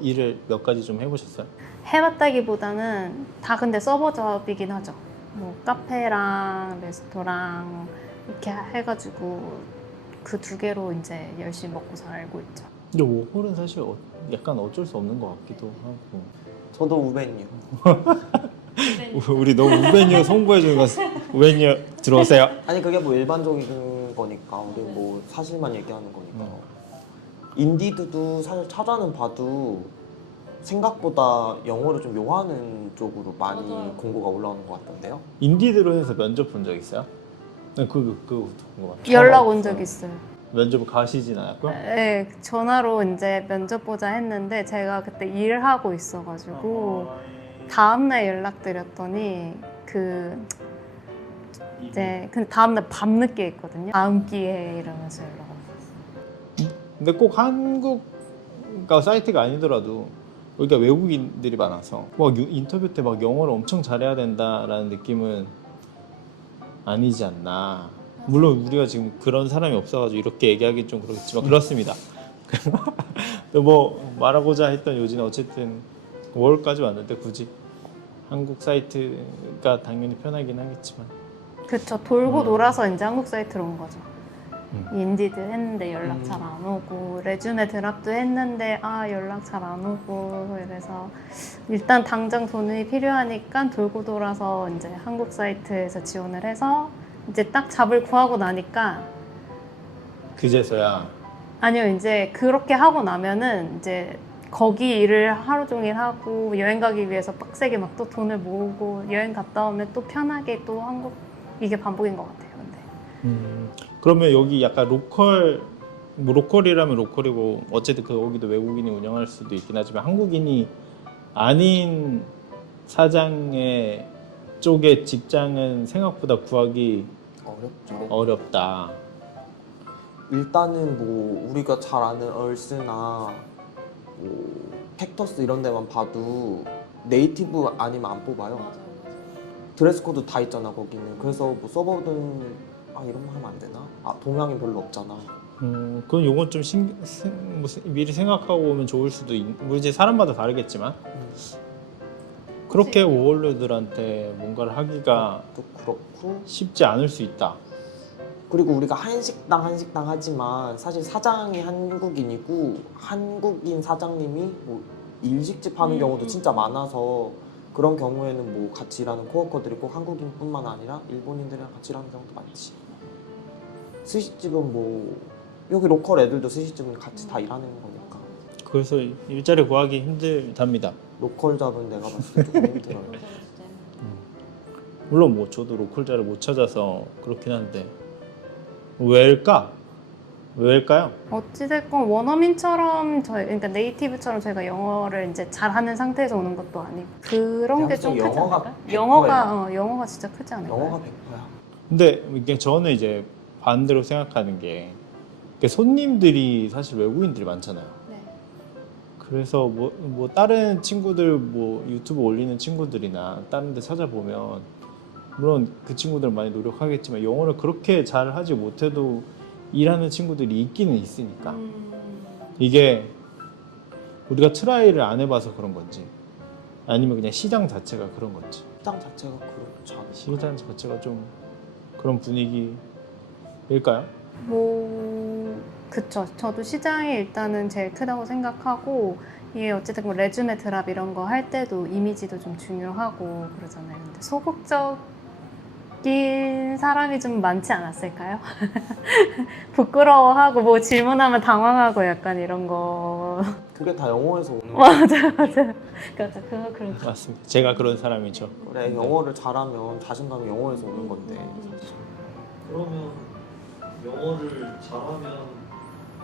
일을 몇 가지 좀 해보셨어요? 해봤다기보다는 다 근데 서버 잡이긴 하죠. 뭐 카페랑 레스토랑 이렇게 해가지고 그 2개로 이제 열심히 먹고 살고 있죠. 근데 워홀은 사실 약간 어쩔 수 없는 것 같기도 하고 저도 우벤유. 우리 너무 우벤유 송구해주는 거 우벤유 들어오세요. 아니 그게 뭐 일반적인 거니까 우리 뭐 사실만 얘기하는 거니까. 인디드도 사실 찾아는 봐도 생각보다 영어를 좀 요하는 쪽으로 많이 맞아요. 공고가 올라오는 것 같던데요. 인디드로 해서 면접 본 적 있어요? 네, 그거 궁금하다. 연락 온 적 있어요. 면접 가시진 않았고요? 네, 전화로 이제 면접 보자 했는데 제가 그때 일하고 있어가지고 다음날 연락드렸더니 이제 근데 다음날 밤늦게 했거든요. 다음 기회에 이러면서 연락 왔어요. 근데 꼭 한국 사이트가 아니더라도 여기가 외국인들이 많아서 막 인터뷰 때 막 영어를 엄청 잘해야 된다라는 느낌은 아니지 않나. 물론 우리가 지금 그런 사람이 없어가지고 이렇게 얘기하기 좀 그렇지만 그렇습니다. 뭐 말하고자 했던 요지는 어쨌든 5월까지 왔는데 굳이 한국 사이트가 당연히 편하긴 하겠지만 그쵸. 돌고 돌아서 이제 한국 사이트로 온 거죠. 인디드 했는데 연락 음. 잘 안 오고, 레주메 드랍도 했는데 연락 잘 안 오고, 그래서 일단 당장 돈이 필요하니까 돌고 돌아서 이제 한국 사이트에서 지원을 해서 이제 딱 잡을 구하고 나니까, 그제서야 아니요, 이제 그렇게 하고 나면은 이제 거기 일을 하루 종일 하고 여행 가기 위해서 빡세게 막 또 돈을 모으고 여행 갔다 오면 또 편하게 또 한국, 이게 반복인 것 같아요. 근데 그러면 여기 약간 로컬, 뭐 로컬이라면 로컬이고 어쨌든 거기도 외국인이 운영할 수도 있긴 하지만 한국인이 아닌 사장의 쪽의 직장은 생각보다 구하기 어렵죠. 어렵다. 일단은 뭐 우리가 잘 아는 얼스나 뭐 팩터스 이런 데만 봐도 네이티브 아니면 안 뽑아요. 드레스 코드 다 있잖아 거기는. 그래서 뭐 서버든 이런 거 하면 안 되나? 동양인 별로 없잖아. 그건 요건 좀 미리 생각하고 오면 좋을 수도 뭐 이제 사람마다 다르겠지만 그렇게 워홀러들한테 뭔가를 하기가 또 그렇고 쉽지 않을 수 있다. 그리고 우리가 한식당 하지만 사실 사장이 한국인이고 한국인 사장님이 뭐 일식집 하는 경우도 진짜 많아서 그런 경우에는 뭐 같이 일하는 코워커들이 꼭 한국인뿐만 아니라 일본인들이랑 같이 일하는 경우도 많지. 스시집은 뭐 여기 로컬 애들도 스시집은 같이 다 일하는 거니까 그래서 일자리 구하기 힘들답니다. 로컬 잡은 내가 봤을 때 조금 힘들어요. 물론 뭐 저도 로컬자를 못 찾아서 그렇긴 한데 왜일까? 왜일까요? 어찌됐건 원어민처럼 그러니까 네이티브처럼 저희가 영어를 이제 잘하는 상태에서 오는 것도 아니고 그런 게 좀 크지 영어가 않을까? 100%예요. 영어가 진짜 크지 않을까요? 영어가 100%야. 근데 이게 저는 이제 반대로 생각하는 게 손님들이 사실 외국인들이 많잖아요. 네. 그래서 뭐 다른 친구들 뭐 유튜브 올리는 친구들이나 다른 데 찾아보면 물론 그 친구들 많이 노력하겠지만 영어를 그렇게 잘 하지 못해도 일하는 친구들이 있기는 있으니까 이게 우리가 트라이를 안 해봐서 그런 건지 아니면 그냥 시장 자체가 그런 건지 시장 자체가 그렇지 않아. 시장 자체가 좀 그런 분위기일까요? 뭐 그쵸. 저도 시장이 일단은 제일 크다고 생각하고 이게 어쨌든 뭐 레주메 드랍 이런 거 할 때도 이미지도 좀 중요하고 그러잖아요. 근데 소극적인 사람이 좀 많지 않았을까요? 부끄러워하고 뭐 질문하면 당황하고 약간 이런 거. 그게 다 영어에서 오는 거야. 맞아요. 그렇죠. 그런 맞습니다. 제가 그런 사람이죠. 그래 영어를 잘하면 자신감이 영어에서 오는 건데 사실. 그러면 영어를 잘하면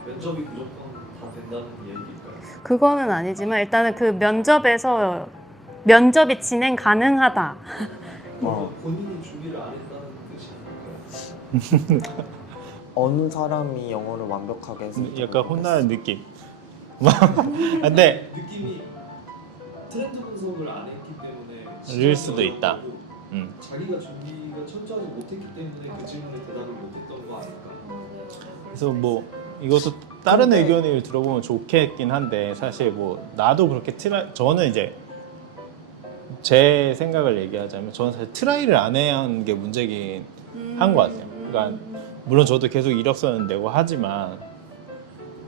면접이 무조건 다 된다는 얘기일까요? 그거는 아니지만 일단은 그 면접에서 면접이 진행 가능하다. 본인이 준비를 안 했다는 뜻이 아닐까요? 어느 사람이 영어를 완벽하게 해서 약간 혼나는 느낌. 근데 느낌이 트렌드 분석을 안 했기 때문에 릴 수도 있다. 자기가 준비가 철저하지 못했기 때문에 그 질문에 대답을 못했던 거 아닐까? 그래서 뭐 이것도 다른 근데- 의견을 들어보면 좋겠긴 한데 사실 뭐 나도 그렇게 저는 이제 제 생각을 얘기하자면 저는 사실 트라이를 안 해야 하는 게 문제긴 한 것 같아요. 그러니까 물론 저도 계속 이력서는 내고 하지만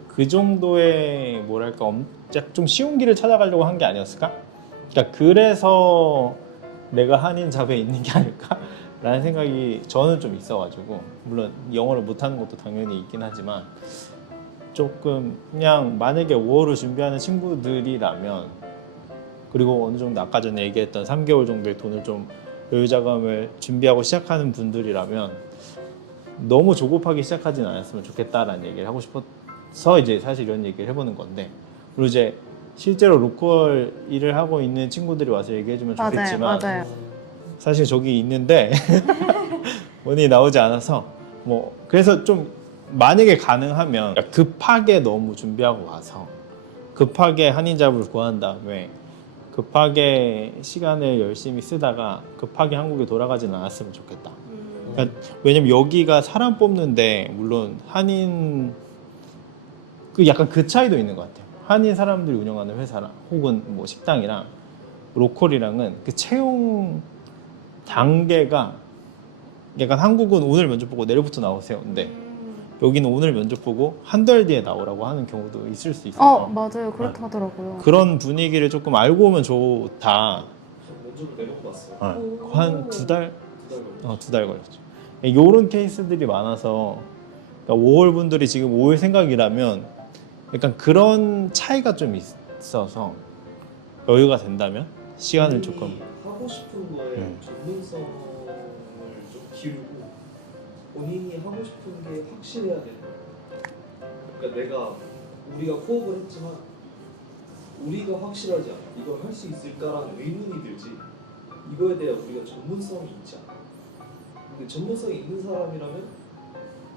그 정도의 뭐랄까 좀 쉬운 길을 찾아가려고 한 게 아니었을까? 그러니까 그래서 내가 한인 잡에 있는 게 아닐까라는 생각이 저는 좀 있어가지고 물론 영어를 못하는 것도 당연히 있긴 하지만 조금 그냥 만약에 5월을 준비하는 친구들이라면 그리고 어느 정도 아까 전에 얘기했던 3개월 정도의 돈을 좀 여유자금을 준비하고 시작하는 분들이라면 너무 조급하게 시작하진 않았으면 좋겠다라는 얘기를 하고 싶어서 이제 사실 이런 얘기를 해보는 건데 그리고 이제 실제로 로컬 일을 하고 있는 친구들이 와서 얘기해주면 좋겠지만 맞아요. 사실 저기 있는데 원인이 나오지 않아서 뭐 그래서 좀 만약에 가능하면 급하게 너무 준비하고 와서 급하게 한인잡을 구한 다음에 급하게 시간을 열심히 쓰다가 급하게 한국에 돌아가진 않았으면 좋겠다. 그러니까 왜냐면 여기가 사람 뽑는데 물론 한인 약간 그 차이도 있는 것 같아요. 한인 사람들이 운영하는 회사랑 혹은 뭐 식당이랑 로컬이랑은 그 채용 단계가 약간 한국은 오늘 면접 보고 내일부터 나오세요. 근데 여기는 오늘 면접 보고 한 달 뒤에 나오라고 하는 경우도 있을 수 있어서 맞아요. 그렇다 하더라고요. 그런 분위기를 조금 알고 오면 좋다. 면접을 내놓고 왔어요. 한 두 달? 2달 걸려. 2달 걸렸죠. 이런 케이스들이 많아서 그러니까 5월 분들이 지금 5월 생각이라면 약간 그런 차이가 좀 있어서 여유가 된다면 시간을 조금 하고 싶은 거에 전문성을 좀 기르고 본인이 하고 싶은 게 확실해야 되는 거예요. 그러니까 내가 우리가 코업을 했지만 우리가 확실하지 않아. 이걸 할 수 있을까라는 의문이 들지. 이거에 대한 우리가 전문성이 있지 않아. 근데 전문성이 있는 사람이라면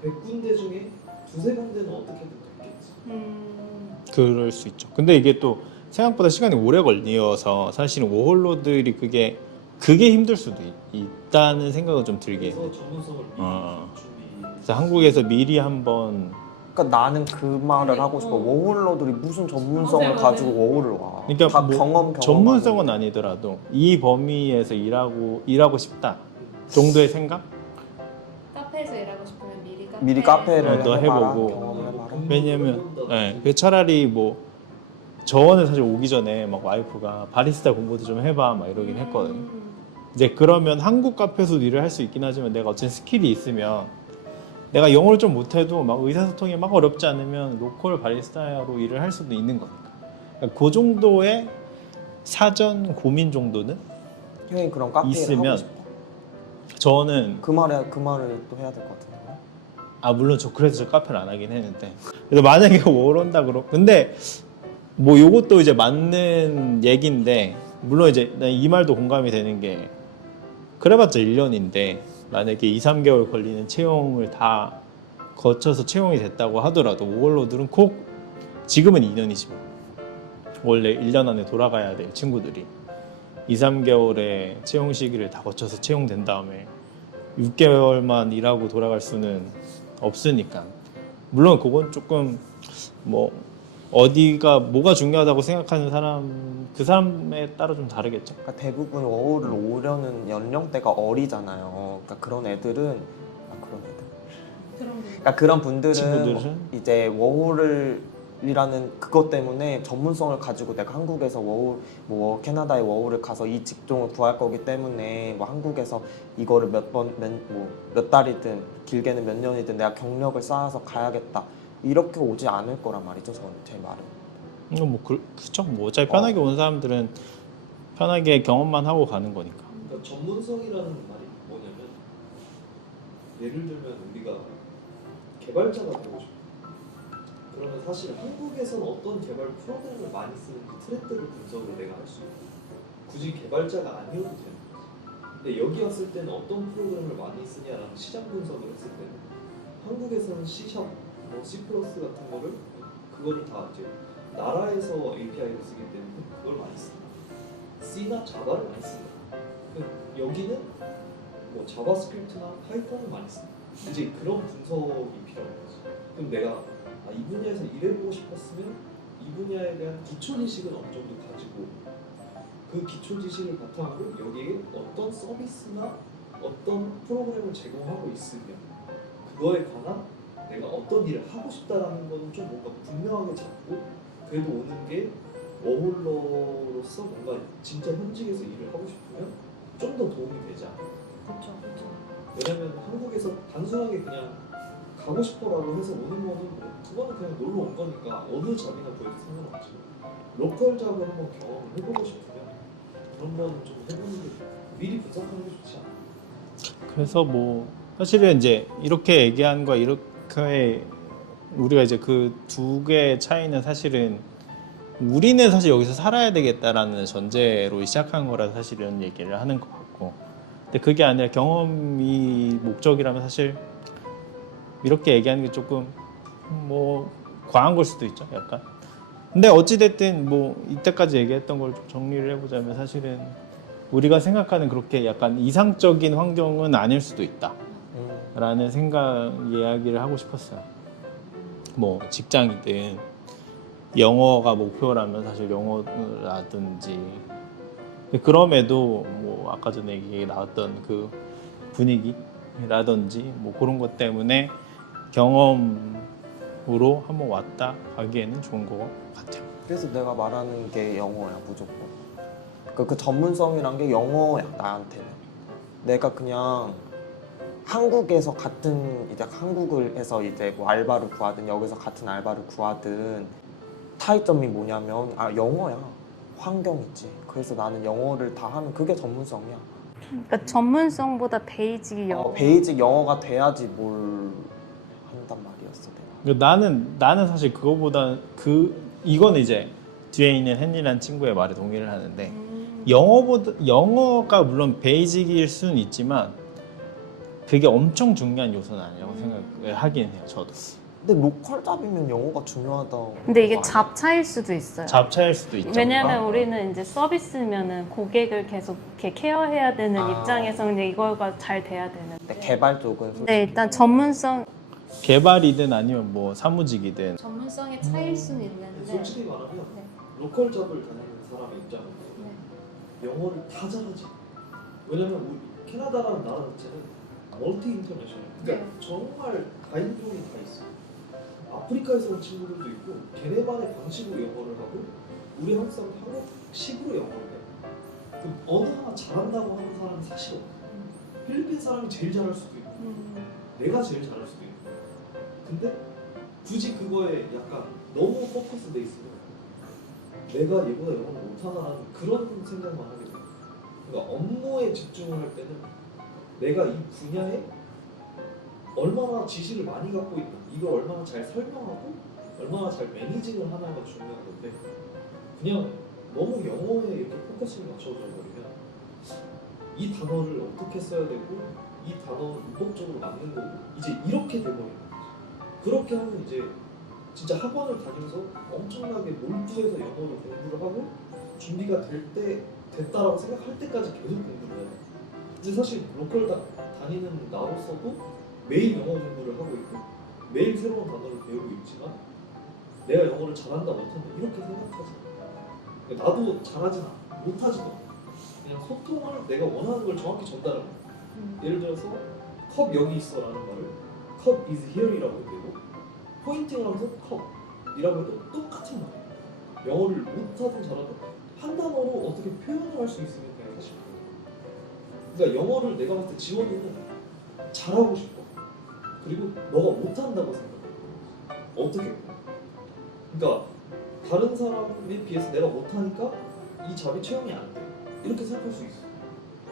100군데 중에 두세 군데는 어떻게든 됐겠지. 그럴 수 있죠. 근데 이게 또 생각보다 시간이 오래 걸려서 사실은 워홀러들이 그게 힘들 수도 있다는 생각은 좀 들게. 그래서 전문성을 미리 준비. 그래서 한국에서 미리 한번 그러니까 나는 그 말을 하고 싶어. 워홀러들이 무슨 전문성을 가지고 워홀을 와. 그러니까 다 뭐 경험 전문성은 아니더라도 이 범위에서 일하고 싶다 정도의 생각? 카페에서 일하고 싶으면 미리 카페를 너 해봐라, 해보고. 경험을 해봐라. 왜냐면 그 차라리 뭐 저는 사실 오기 전에 막 와이프가 바리스타 공부도 좀 해봐 막 이러긴 했거든요. 이제 그러면 한국 카페에서도 일을 할 수 있긴 하지만 내가 어쨌든 스킬이 있으면 내가 영어를 좀 못해도 막 의사소통이 막 어렵지 않으면 로컬 바리스타로 일을 할 수도 있는 거니까. 그러니까 그 정도의 사전 고민 정도는 형이 그런 카페를 있으면 하고 싶어. 저는 그 말을 또 해야 될 것 같은데. 물론 그래서 저 카페를 안 하긴 했는데 그래서 만약에 뭘 한다 그러 근데 뭐 요것도 이제 맞는 얘기인데 물론 이제 난 이 말도 공감이 되는 게 그래봤자 1년인데 만약에 2-3개월 걸리는 채용을 다 거쳐서 채용이 됐다고 하더라도 오월로들은 꼭 지금은 2년이지만 원래 1년 안에 돌아가야 될 친구들이 2-3개월의 채용 시기를 다 거쳐서 채용된 다음에 6개월만 일하고 돌아갈 수는 없으니까 물론 그건 조금 뭐 어디가 뭐가 중요하다고 생각하는 사람 그 사람에 따라 좀 다르겠죠. 그러니까 대부분 워홀을 오려는 연령대가 어리잖아요. 그러니까 그런 애들은 그러니까 그런 분들은 친구들은? 이제 워홀이라는 그것 때문에 전문성을 가지고 내가 한국에서 뭐 캐나다의 워홀을 가서 이 직종을 구할 거기 때문에 뭐 한국에서 이거를 몇 달이든 길게는 몇 년이든 내가 경력을 쌓아서 가야겠다 이렇게 오지 않을 거란 말이죠. 저는 제 말은. 뭐 그렇죠. 뭐 어차피 편하게 온 사람들은 편하게 경험만 하고 가는 거니까. 그러니까 전문성이라는 말이 뭐냐면 예를 들면 우리가 개발자가 되고 싶어. 그러면 사실 한국에서는 어떤 개발 프로그램을 많이 쓰는지 트렌드를 분석을 내가 할 수 있고 굳이 개발자가 아니어도 되는 거지. 근데 여기 왔을 때는 어떤 프로그램을 많이 쓰냐라는 시장 분석을 했을 때는 한국에서는 C# 뭐 C++ 같은 그거를 다 이제 나라에서 API를 쓰기 때문에 그걸 많이 씁니다. C나 자바를 많이 씁니다. 여기는 뭐 자바스크립트나 파이썬을 많이 씁니다. 이제 그런 분석이 필요한 거지. 그럼 내가 이 분야에서 일해보고 싶었으면 이 분야에 대한 기초 지식은 어느 정도 가지고 그 기초 지식을 바탕으로 여기에 어떤 서비스나 어떤 프로그램을 제공하고 있으면 그거에 관한 내가 어떤 일을 하고 싶다라는 거는 좀 뭔가 분명하게 잡고 그래도 오는 게 워홀러로서 뭔가 진짜 현직에서 일을 하고 싶으면 좀 더 도움이 되지 않을까. 그렇죠. 왜냐면 한국에서 단순하게 그냥 가고 싶어라고 해서 오는 거는 그거는 그냥 놀러 온 거니까 어느 잡이나 보여도 상관없지. 로컬 잡을 한번 경험을 해보고 싶으면 그런 거는 좀 해보는 게 미리 분석하는 게 좋지 않아? 그래서 뭐 사실은 이제 이렇게 얘기한 거 이렇게 우리가 이제 그 두 개의 차이는 사실은 우리는 사실 여기서 살아야 되겠다라는 전제로 시작한 거라 사실 이런 얘기를 하는 것 같고 근데 그게 아니라 경험이 목적이라면 사실 이렇게 얘기하는 게 조금 뭐 과한 걸 수도 있죠 약간 근데 어찌됐든 뭐 이때까지 얘기했던 걸 좀 정리를 해보자면 사실은 우리가 생각하는 그렇게 약간 이상적인 환경은 아닐 수도 있다 라는 생각 이야기를 하고 싶었어요. 뭐 직장이든 영어가 목표라면 사실 영어라든지 그럼에도 뭐 아까 전에 얘기 나왔던 그 분위기 경험이라든지 뭐 그런 것 때문에 경험으로 한번 왔다 가기에는 좋은 것 같아요. 그래서 내가 말하는 게 영어야 무조건. 그 전문성이란 게 영어야 나한테는. 내가 그냥 한국에서 같은 이제 한국에서 이제 뭐 알바를 구하든 여기서 같은 알바를 구하든 차이점이 뭐냐면 영어야. 환경이지. 그래서 나는 영어를 다 하면 그게 전문성이야. 그러니까 전문성보다 베이직이 영어. 베이직 영어가 돼야지 뭘 한단 말이었어 내가. 그러니까 나는 사실 그거보다 이거는 이제 뒤에 있는 헨리라는 친구의 말에 동의를 하는데 영어가 물론 베이직일 수는 있지만 그게 엄청 중요한 요소는 아니라고 생각을 하긴 해요. 저도. 근데 로컬 잡이면 영어가 중요하다. 근데 이게 잡차일 수도 있어요. 잡차일 수도 있죠. 왜냐하면 우리는 이제 서비스면은 고객을 계속 이렇게 케어해야 되는 아. 입장에서는 이거가 잘 돼야 되는데. 근데 개발 쪽은 근데 일단 전문성 개발이든 아니면 뭐 사무직이든 전문성의 차이일 수는 근데 있는데. 솔직히 말하면 네. 로컬 잡을 다니는 사람의 입장에서 네. 영어를 다 잘하지. 왜냐면 우리 캐나다라는 나라 자체는 멀티 인터내셔널. 그러니까 네. 정말 다인종이 다 있어. 아프리카에서 온 친구들도 있고 걔네만의 방식으로 영어를 하고 우리 한국 사람 한국식으로 영어를 해. 그 어느 하나 잘한다고 하는 사람은 사실 없어. 필리핀 사람이 제일 잘할 수도 있고 내가 제일 잘할 수도 있고. 근데 굳이 그거에 약간 너무 포커스돼 있으면 내가 얘보다 영어를 못하나라는 그런 생각만 하게 돼. 그러니까 업무에 집중을 할 때는 내가 이 분야에 얼마나 지식을 많이 갖고 있나, 이걸 얼마나 잘 설명하고 얼마나 잘 매니징을 하나가 중요한 건데 그냥 너무 영어에 이렇게 포커스를 맞춰져 버리면 이 단어를 어떻게 써야 되고 이 단어는 문법적으로 맞는 거고 이제 이렇게 돼버리는 거지. 그렇게 하면 이제 진짜 학원을 다니면서 엄청나게 몰두해서 영어를 공부를 하고 준비가 됐다라고 생각할 때까지 계속 공부를 해요. 근데 사실 로컬 다니는 나로서도 매일 영어 공부를 하고 있고 매일 새로운 단어를 배우고 있지만 내가 영어를 잘한다 못한다 이렇게 생각하지 않아. 나도 잘하진 않아. 못하지도 않아. 그냥 소통을 내가 원하는 걸 정확히 전달하는 거야. 예를 들어서 컵 여기 있어 라는 말을 컵 is here이라고 해도 되고 포인팅을 하면서 컵이라고 해도 똑같은 말이야. 영어를 못하든 잘하든 한 단어로 어떻게 표현을 할 수 있으면 그냥 사실 그러니까 영어를 내가 봤을 때 지원이는 잘하고 싶어. 그리고 너가 못한다고 생각해. 어떻게? 그러니까 다른 사람에 비해서 내가 못하니까 이 잡이 채용이 안 돼. 이렇게 생각할 수 있어.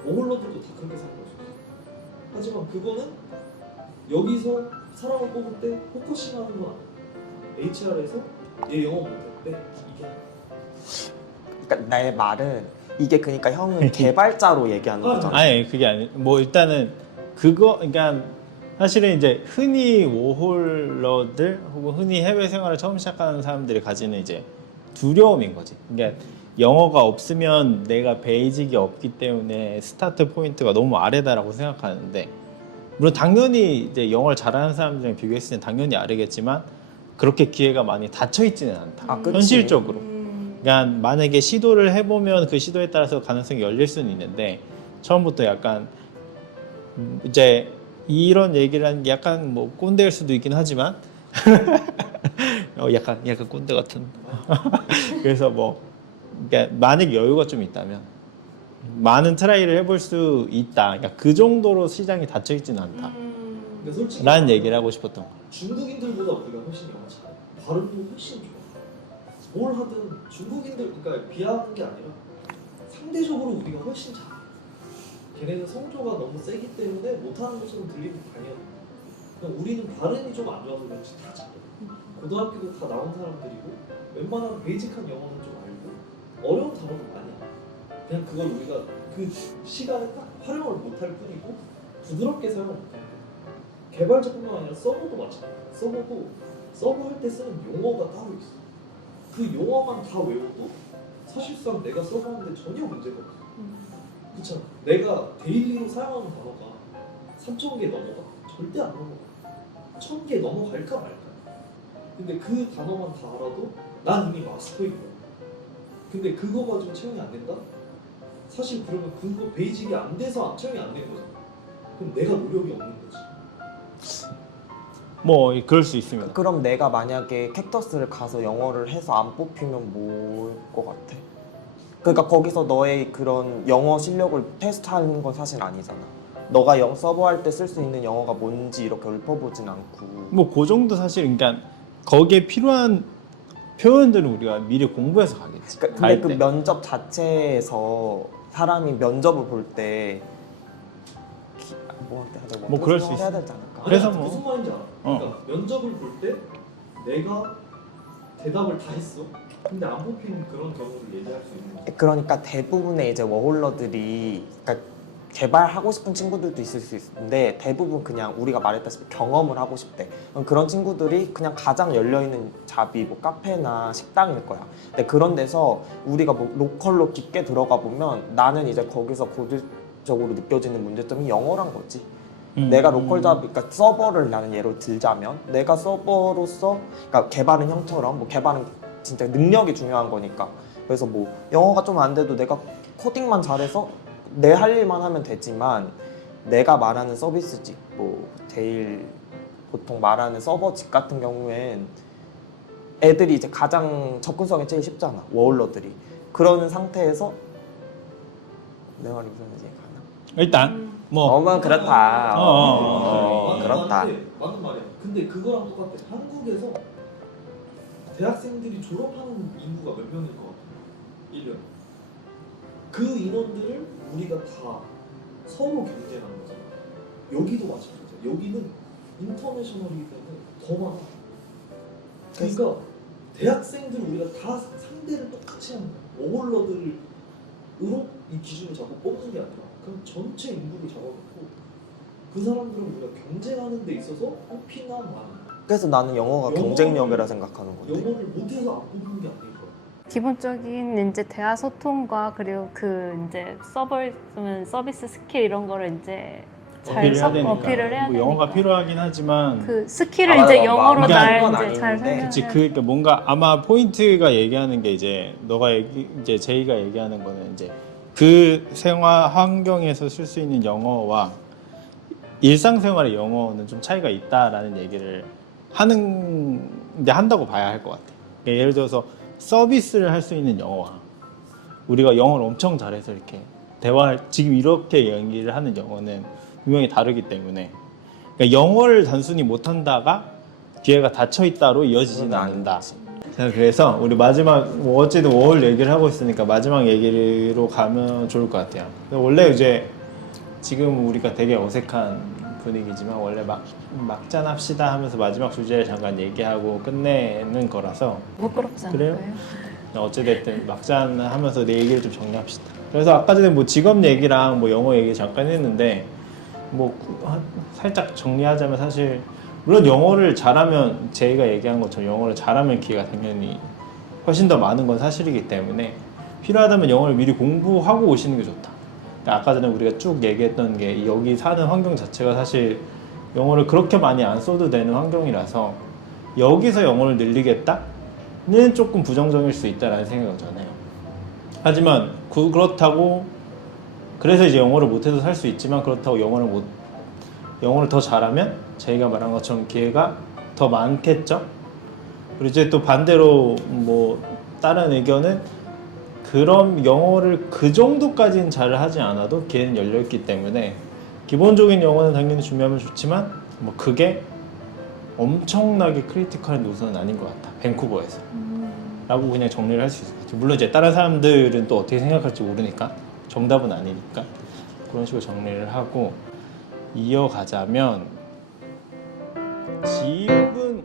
오버로드도 다 그렇게 생각할 수 있어. 하지만 그거는 여기서 사람을 뽑을 때 포커싱하는 건 아니야. HR에서 얘 영어 못했대. 이게 그러니까 나의 말은 이게 그러니까 형은 개발자로 얘기하는 거잖아. 아니 그게 아니 뭐 일단은 그러니까 사실은 이제 흔히 워홀러들 혹은 흔히 해외 생활을 처음 시작하는 사람들이 가지는 이제 두려움인 거지. 그러니까 영어가 없으면 내가 베이직이 없기 때문에 스타트 포인트가 너무 아래다라고 생각하는데 물론 당연히 이제 영어를 잘하는 사람들이랑 비교했을 때 당연히 아래겠지만 그렇게 기회가 많이 닫혀 있지는 않다. 그치. 현실적으로. 그러니까 만약에 시도를 해보면 그 시도에 따라서 가능성이 열릴 수는 있는데 처음부터 약간 이제 이런 얘기를 하는 게 약간 뭐 꼰대일 수도 있긴 하지만 약간 꼰대 같은 그래서 뭐 그러니까 만약 여유가 좀 있다면 많은 트라이를 해볼 수 있다. 그러니까 그 정도로 시장이 닫혀 있지는 않다. 근데 솔직히 라는 얘기를 하고 싶었던 거야. 중국인들보다 우리가 훨씬 영어 잘해. 발음도 훨씬 좋아. 뭘 하든 중국인들 그러니까 비하하는 게 아니라 상대적으로 우리가 훨씬 잘해. 걔네는 성조가 너무 세기 때문에 못하는 것처럼 들리는 당연히. 그러니까 우리는 발음이 좀 안 좋아서 그런지 다 잘해. 고등학교도 다 나온 사람들이고 웬만한 베이직한 영어는 좀 알고 어려운 단어도 많이 알아. 그냥 그걸 우리가 그 시간에 딱 활용을 못할 뿐이고 부드럽게 사용을 못하는 거야. 개발자뿐만 아니라 서버도 마찬가지야. 서버 할 때 쓰는 용어가 따로 있어. 그 용어만 다 외워도 사실상 내가 서버하는데 전혀 문제가 없어. 그렇잖아. 내가 데일리로 사용하는 단어가 3,000개 넘어가? 절대 안 넘어가. 1,000개 넘어갈까 말까. 근데 그 단어만 다 알아도 난 이미 마스터인 거야. 근데 그거 가지고 채용이 안 된다? 사실 그러면 그거 베이직이 안 돼서 채용이 안 된 거잖아. 그럼 내가 노력이 없는 거지. 뭐 그럴 수 있습니다. 그럼 내가 만약에 캡터스를 가서 영어를 해서 안 뽑히면 뭘 것 같아? 그러니까 거기서 너의 그런 영어 실력을 테스트하는 건 사실 아니잖아. 너가 서버 할 때 쓸 수 있는 영어가 뭔지 이렇게 읊어보진 않고. 뭐 그 정도 사실 그러니까 거기에 필요한 표현들은 우리가 미리 공부해서 가겠지. 근데 갈 그 때. 면접 자체에서 사람이 면접을 볼 때 뭐한테 하자 뭐 그럴 수 해야 있어. 되지 않을까? 그래서 아니, 뭐- 무슨 말인지 알아. 그러니까 면접을 볼 때 내가 대답을 다 했어. 근데 안 뽑힌 그런 경우를 예외할 수 있는 거야. 그러니까 대부분의 이제 워홀러들이 그러니까 개발하고 싶은 친구들도 있을 수 있는데 대부분 그냥 우리가 말했다시피 경험을 하고 싶대. 그런 친구들이 그냥 가장 열려있는 잡이 뭐 카페나 식당일 거야. 근데 그런 데서 우리가 뭐 로컬로 깊게 들어가 보면 나는 이제 거기서 고질적으로 느껴지는 문제점이 영어란 거지. 내가 로컬 잡, 그러니까 서버를 나는 예로 들자면 내가 서버로서, 그러니까 개발은 형처럼 뭐 개발은 진짜 능력이 중요한 거니까. 그래서 뭐 영어가 좀 안 돼도 내가 코딩만 잘해서 내 할 일만 하면 되지만 내가 말하는 서비스직, 뭐 제일 보통 말하는 서버직 같은 경우엔 애들이 이제 가장 접근성이 제일 쉽잖아. 워홀러들이. 그러는 상태에서 내 말이 무슨 말인지 가나? 일단 뭐 어머 그렇다. 맞는 그렇다. 맞는 말이야. 근데 그거랑 똑같아. 한국에서 대학생들이 졸업하는 인구가 몇 명일 것 같아? 1년. 그 인원들을 우리가 다 서로 경쟁하는 거잖아. 여기도 마찬가지야. 여기는 인터내셔널이기 때문에 더 많아. 그러니까 대학생들 우리가 다 상대를 똑같이 하는 거야. 워홀러들으로 이 기준을 잡고 뽑는 게 아니라 그냥 전체 인구를 잡아놓고 그 사람들은 우리가 경쟁하는 데 있어서 뽑히나 마나. 그래서 나는 영어가 경쟁력이라 생각하는 건데. 영어를 못해서 안 뽑는 게 아닐 거야. 기본적인 이제 대화 소통과 그리고 그 이제 서비스 스킬 이런 거를 이제 잘 어필을 해야 되니까. 어필을 해야 뭐 영어가 되니까. 필요하긴 하지만 그 스킬을 아, 이제 맞아. 영어로 그게 날 아닌 건 이제 잘 아닌데. 설명을 그치 해야 그러니까 뭔가 아마 포인트가 얘기하는 게 이제 너가 이제 제이가 얘기하는 거는 이제 그 생활 환경에서 쓸 수 있는 영어와 일상생활의 영어는 좀 차이가 있다라는 얘기를 한다고 봐야 할 것 같아. 그러니까 예를 들어서 서비스를 할 수 있는 영어와 우리가 영어를 엄청 잘해서 이렇게 지금 이렇게 얘기를 하는 영어는 분명히 다르기 때문에 그러니까 영어를 단순히 못한다가 기회가 닫혀 있다로 이어지지는 그건 않는다. 아니지. 자, 그래서 우리 마지막 뭐 어쨌든 워홀 얘기를 하고 있으니까 마지막 얘기로 가면 좋을 것 같아요. 원래 이제 지금 우리가 되게 어색한 분위기지만 원래 막잔 합시다 하면서 마지막 주제를 잠깐 얘기하고 끝내는 거라서 부끄럽지 그래요? 않을까요? 어찌됐든 막잔 하면서 내 얘기를 좀 정리합시다. 그래서 아까 전에 뭐 직업 얘기랑 뭐 영어 얘기 잠깐 했는데 뭐 살짝 정리하자면 사실 물론 영어를 잘하면 제이가 얘기한 것처럼 영어를 잘하면 기회가 당연히 훨씬 더 많은 건 사실이기 때문에 필요하다면 영어를 미리 공부하고 오시는 게 좋다. 아까 전에 우리가 쭉 얘기했던 게 여기 사는 환경 자체가 사실 영어를 그렇게 많이 안 써도 되는 환경이라서 여기서 영어를 늘리겠다는 조금 부정적일 수 있다라는 생각을 전해요. 하지만 그렇다고 그래서 이제 영어를 못해서 살 수 있지만 그렇다고 영어를 더 잘하면 저희가 말한 것처럼 기회가 더 많겠죠. 그리고 이제 또 반대로 뭐 다른 의견은 그럼 영어를 그 정도까지는 잘 하지 않아도 기회는 열려있기 때문에 기본적인 영어는 당연히 준비하면 좋지만 뭐 그게 엄청나게 크리티컬한 노선은 아닌 것 같다. 밴쿠버에서 라고 그냥 정리를 할 수 있을 것 같아요. 물론 이제 다른 사람들은 또 어떻게 생각할지 모르니까 정답은 아니니까 그런 식으로 정리를 하고 이어가자면 집은